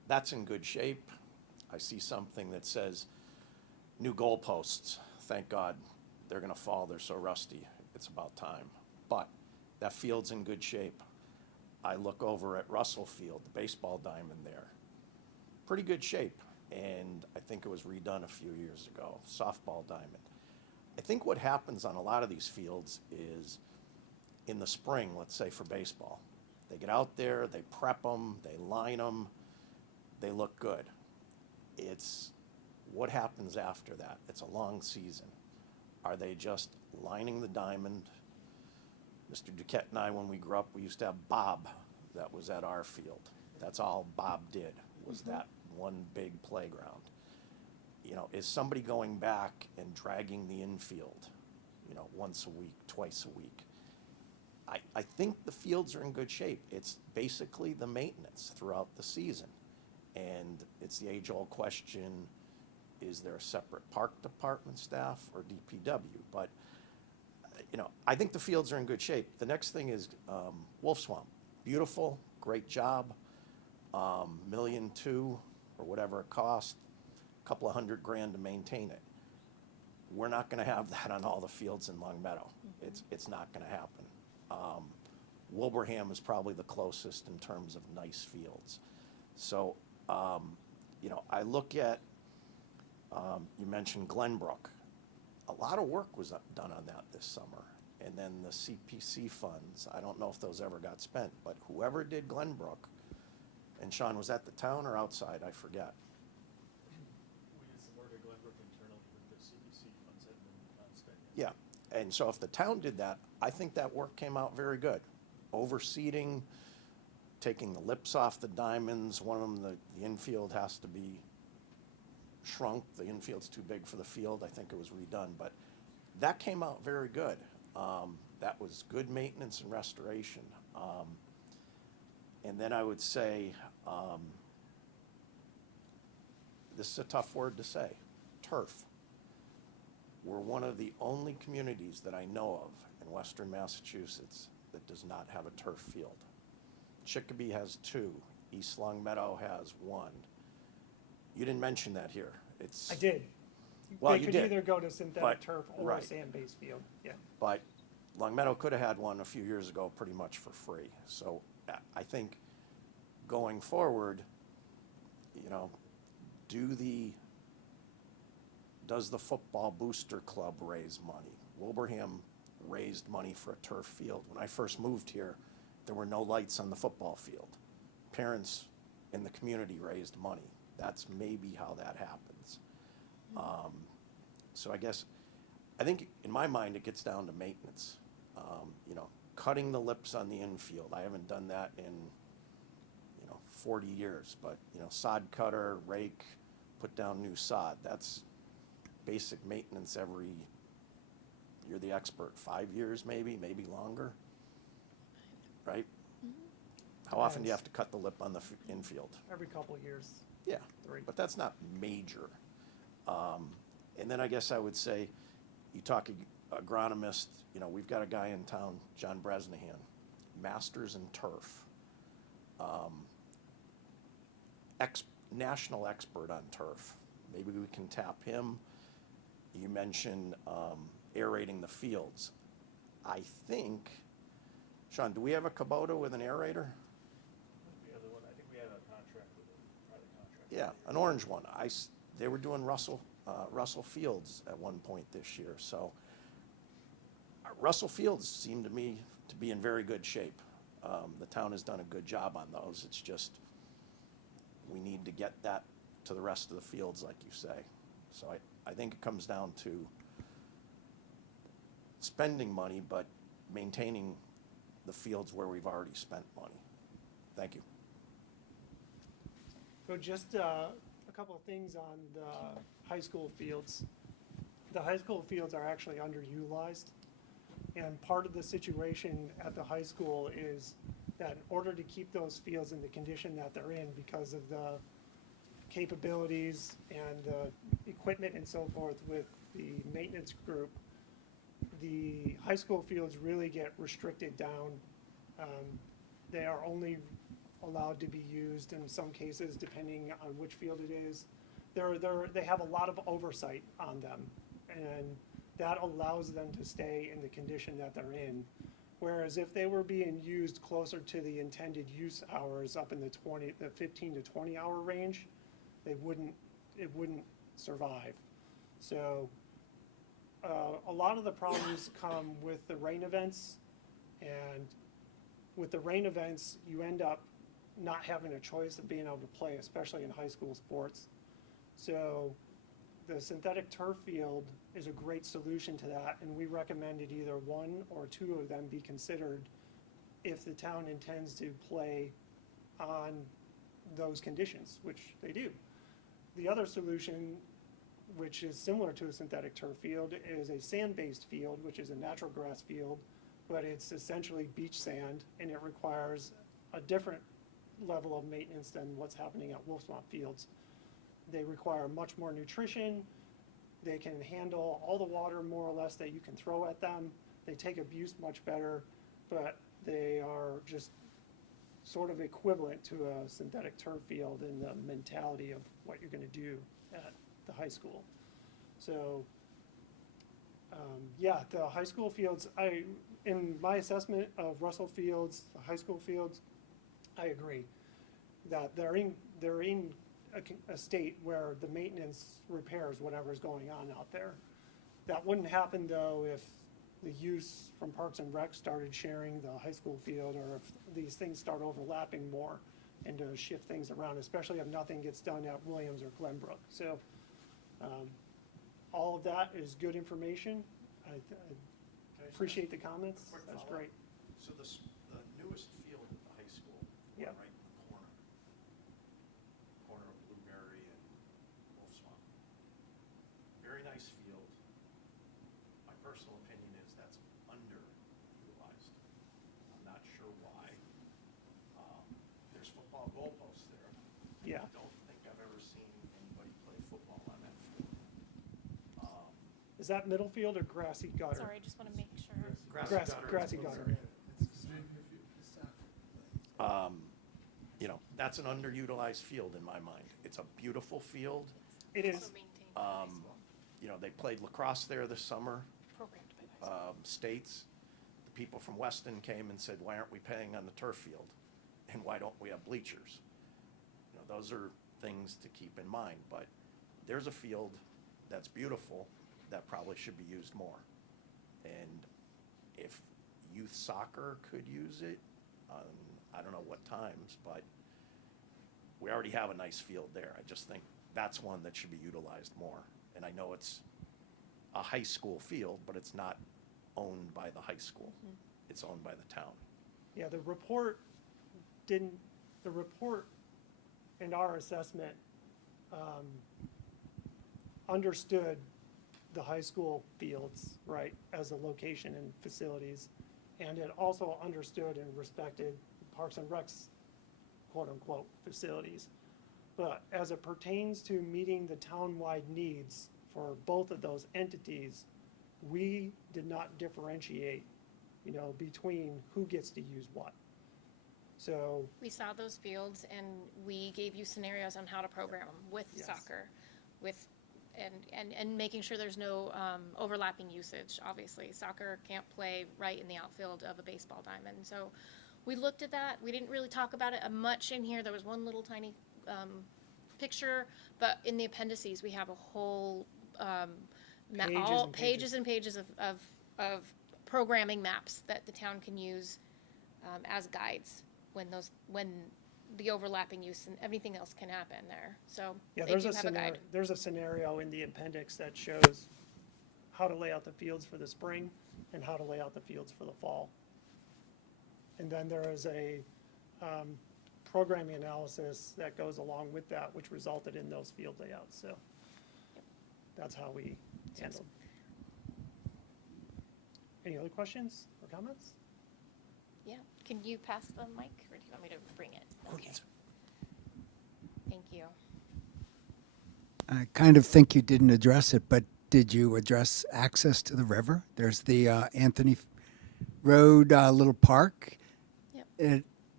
that's in good shape. I see something that says new goalposts. Thank God they're going to fall. They're so rusty. It's about time. But that field's in good shape. I look over at Russell Field, the baseball diamond there. Pretty good shape. And I think it was redone a few years ago. Softball diamond. I think what happens on a lot of these fields is in the spring, let's say for baseball, they get out there, they prep them, they line them, they look good. It's what happens after that. It's a long season. Are they just lining the diamond? Mr. Duquette and I, when we grew up, we used to have Bob that was at our field. That's all Bob did, was that one big playground. You know, is somebody going back and dragging the infield, you know, once a week, twice a week? I think the fields are in good shape. It's basically the maintenance throughout the season. And it's the age-old question, is there a separate park department staff or DPW? But, you know, I think the fields are in good shape. The next thing is Wolf Swamp. Beautiful, great job. $1.2 million or whatever it cost, a couple of $100,000 to maintain it. We're not going to have that on all the fields in Long Meadow. It's not going to happen. Wilbraham is probably the closest in terms of nice fields. So, you know, I look at, you mentioned Glenbrook. A lot of work was done on that this summer. And then the CPC funds, I don't know if those ever got spent, but whoever did Glenbrook, and Sean, was that the town or outside? I forget. We did some work at Glenbrook internally, but the CPC funds hadn't been spent yet. Yeah, and so if the town did that, I think that work came out very good. Overseeding, taking the lips off the diamonds. One of them, the infield has to be shrunk. The infield's too big for the field. I think it was redone, but that came out very good. That was good maintenance and restoration. And then I would say, this is a tough word to say, turf. We're one of the only communities that I know of in Western Massachusetts that does not have a turf field. Chicopee has 2. East Long Meadow has 1. You didn't mention that here. It's, I did. Well, They you could did, either go to synthetic but- turf or right. sand-based field, yeah. but Long Meadow could have had one a few years ago pretty much for free. So I think going forward, you know, does the football booster club raise money? Wilbraham raised money for a turf field. When I first moved here, there were no lights on the football field. Parents in the community raised money. That's maybe how that happens. So I think in my mind it gets down to maintenance. You know, cutting the lips on the infield. I haven't done that in, 40 years, but, sod cutter, rake, put down new sod. That's basic maintenance you're the expert, 5 years maybe longer, right? How often do you have to cut the lip on the infield? Every couple of years. Yeah, 3. but that's not major. And then I guess I would say, you talk agronomist, we've got a guy in town, John Bresnahan, masters in turf, national expert on turf. Maybe we can tap him. You mentioned aerating the fields. I think, Sean, do we have a Kubota with an aerator? The other one, I think we had a contract with a private contract. Yeah, an orange one. They were doing Russell Fields at one point this year. So Russell Fields seemed to me to be in very good shape. The town has done a good job on those. It's just we need to get that to the rest of the fields, like you say. So I think it comes down to spending money, but maintaining the fields where we've already spent money. Thank you. So just a couple of things on the high school fields. The high school fields are actually underutilized. And part of the situation at the high school is that in order to keep those fields in the condition that they're in because of the capabilities and the equipment and so forth with the maintenance group, the high school fields really get restricted down. They are only allowed to be used in some cases, depending on which field it is. They have a lot of oversight on them, and that allows them to stay in the condition that they're in. Whereas if they were being used closer to the intended use hours, up in the 15 to 20 hour range, it wouldn't survive. So a lot of the problems come with the rain events, and with the rain events, you end up not having a choice of being able to play, especially in high school sports. So the synthetic turf field is a great solution to that, and we recommended either one or two of them be considered if the town intends to play on those conditions, which they do. The other solution, which is similar to a synthetic turf field, is a sand-based field, which is a natural grass field, but it's essentially beach sand, and it requires a different level of maintenance than what's happening at Wolf Swamp fields. They require much more nutrition. They can handle all the water more or less that you can throw at them. They take abuse much better, but they are just sort of equivalent to a synthetic turf field in the mentality of what you're going to do at the high school. So, yeah, the high school fields, in my assessment of Russell Fields, the high school fields, I agree that they're in a state where the maintenance repairs whatever's going on out there. That wouldn't happen though if the use from Parks and Rec started sharing the high school field, or if these things start overlapping more and to shift things around, especially if nothing gets done at Williams or Glenbrook. So all of that is good information. I appreciate the comments. Quick That's follow-up. great. So the newest field at the high school, the Yeah. one right in the corner of Blueberry and Wolf Swamp. Very nice field. My personal opinion is that's underutilized. I'm not sure why. There's football goalposts there. Yeah. I don't think I've ever seen anybody play football on that field. Is that middle field or grassy gutter? Sorry, just want to make sure. Grassy gutter. You know, that's an underutilized field in my mind. It's a beautiful field. It is. Also maintained by the high school, You know, they played lacrosse there this summer, programmed by the high school. states. The people from Weston came and said, why aren't we playing on the turf field? And why don't we have bleachers? You know, those are things to keep in mind, but there's a field that's beautiful that probably should be used more. And if youth soccer could use it, I don't know what times, but we already have a nice field there. I just think that's one that should be utilized more. And I know it's a high school field, but it's not owned by the high school. It's owned by the town. Yeah, the report in our assessment understood the high school fields, right, as a location and facilities. And it also understood and respected Parks and Rec's quote-unquote facilities. But as it pertains to meeting the town-wide needs for both of those entities, we did not differentiate, you know, between who gets to use what. So, We saw those fields and we gave you scenarios on how to program them with Yes. soccer, with, and making sure there's no overlapping usage, obviously. Soccer can't play right in the outfield of a baseball diamond. So we looked at that. We didn't really talk about it much in here. There was one little tiny picture, but in the appendices, we have a whole pages and pages of programming maps that the town can use as guides when the overlapping use and everything else can happen there. So yeah, they do have a guide. there's a scenario in the appendix that shows how to lay out the fields for the spring and how to lay out the fields for the fall. And then there is a programming analysis that goes along with that, which resulted in those field layouts. So that's how we handled. Any other questions or comments? Yeah. Can you pass the mic, or do you want me to bring it? Okay. Thank you. I kind of think you didn't address it, but did you address access to the river? There's the Anthony Road little park. Yep. It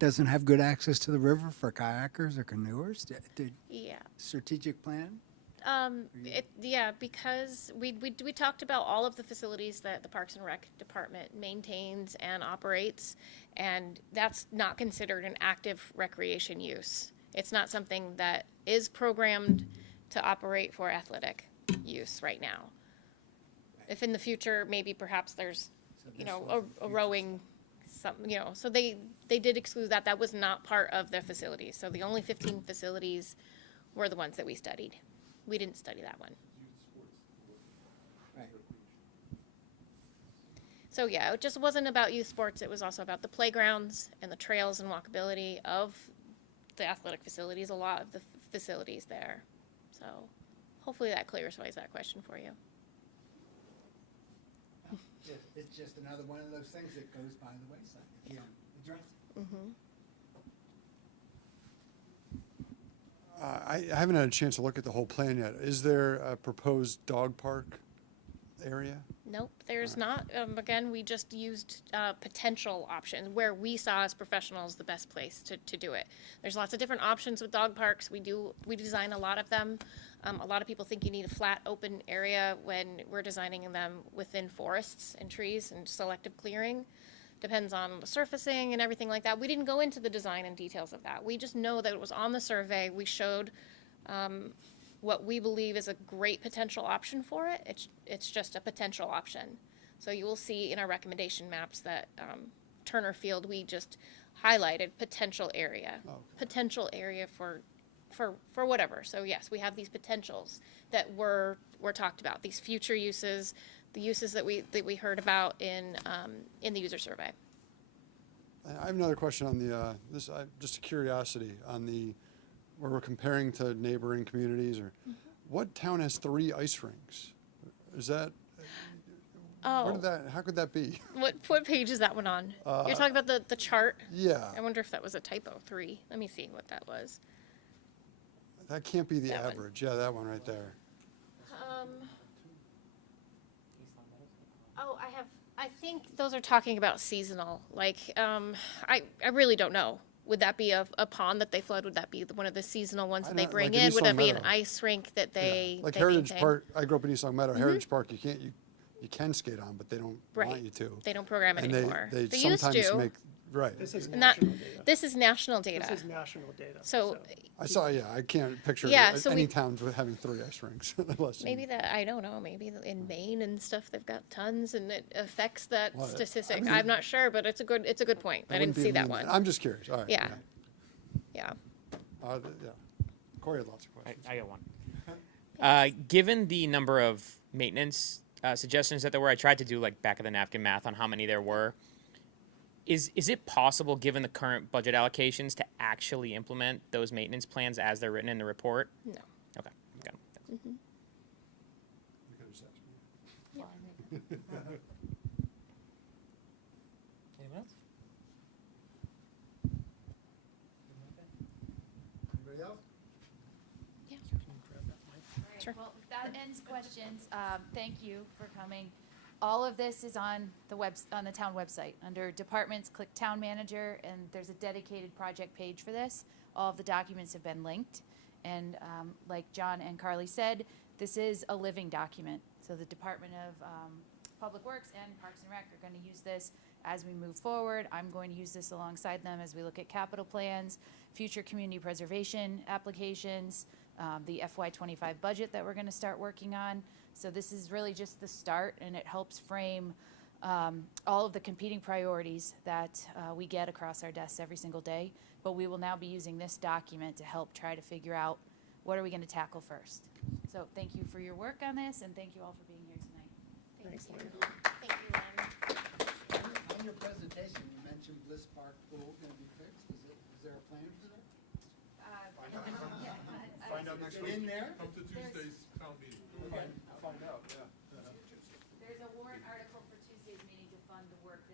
doesn't have good access to the river for kayakers or canoers? Did Yeah. strategic plan? Yeah, because we talked about all of the facilities that the Parks and Rec Department maintains and operates, and that's not considered an active recreation use. It's not something that is programmed to operate for athletic use right now. If in the future, maybe perhaps there's, a rowing, so they did exclude that. That was not part of their facilities. So the only 15 facilities were the ones that we studied. We didn't study that one. Right. So yeah, it just wasn't about youth sports. It was also about the playgrounds and the trails and walkability of the athletic facilities, a lot of the facilities there. So hopefully that clarifies that question for you. It's just another one of those things that goes by the wayside if you don't address it. Mm-hmm. I haven't had a chance to look at the whole plan yet. Is there a proposed dog park area? Nope, there's not. Again, we just used potential options where we saw as professionals the best place to do it. There's lots of different options with dog parks. We design a lot of them. A lot of people think you need a flat open area when we're designing them within forests and trees and selective clearing. Depends on the surfacing and everything like that. We didn't go into the design and details of that. We just know that it was on the survey. We showed what we believe is a great potential option for it. It's just a potential option. So you will see in our recommendation maps that Turner Field, we just highlighted potential area. Oh. Potential area for whatever. So yes, we have these potentials that were talked about, these future uses, the uses that we heard about in the user survey. I have another question on the just a curiosity on the where we're comparing to neighboring communities or what town has 3 ice rinks? Is that Oh, how could that be? what page is that one on? You're talking about the chart? Yeah, I wonder if that was a typo. 3. Let me see what that was. that can't be the That one. average. Yeah, that one right there. I think those are talking about seasonal. Like, I really don't know. Would that be a pond that they flood? Would that be one of the seasonal ones that they bring like in in? East Would Long that be an Meadow. ice rink that they Like they Heritage maintain? Park. I grew up in East Long Meadow. Heritage Park, you can skate on, but they don't Right. want you to. They don't program it And anymore. they used sometimes to. make right. This is Not- national data. This is national data. This is national data. So I saw. Yeah, I can't picture Yeah, so any we- towns with having 3 ice rinks. Unless you- maybe that, I don't know, maybe in Maine and stuff they've got tons and it affects that Well, statistic. I mean- I'm not sure, but it's a good point. I wouldn't didn't be see that immune. one. I'm just curious. All right. Yeah. Yeah. Yeah. Corey had lots of questions. I got one. Given the number of maintenance suggestions that there were, I tried to do like back of the napkin math on how many there were. Is it possible, given the current budget allocations, to actually implement those maintenance plans as they're written in the report? No. Okay. Got it. You could have just asked me. Anyone else? Anybody else? Right, Sure. well, that ends questions. Thank you for coming. All of this is on the town website. Under departments, click town manager, and there's a dedicated project page for this. All of the documents have been linked. And like John and Carly said, this is a living document. So the Department of Public Works and Parks and Rec are going to use this as we move forward. I'm going to use this alongside them as we look at capital plans, future community preservation applications, the FY25 budget that we're going to start working on. So this is really just the start, and it helps frame all of the competing priorities that we get across our desks every single day. But we will now be using this document to help try to figure out what are we going to tackle first. So thank you for your work on this, and thank you all for being here tonight. Thanks, Lynn. Thank you, Lynn. On your presentation, you mentioned Bliss Park pool gonna be fixed. Is there a plan for that? Find out Is it in there? Come to Tuesday's town meeting. Okay, I'll find out, yeah. There's a warrant article for Tuesday's meeting to fund the work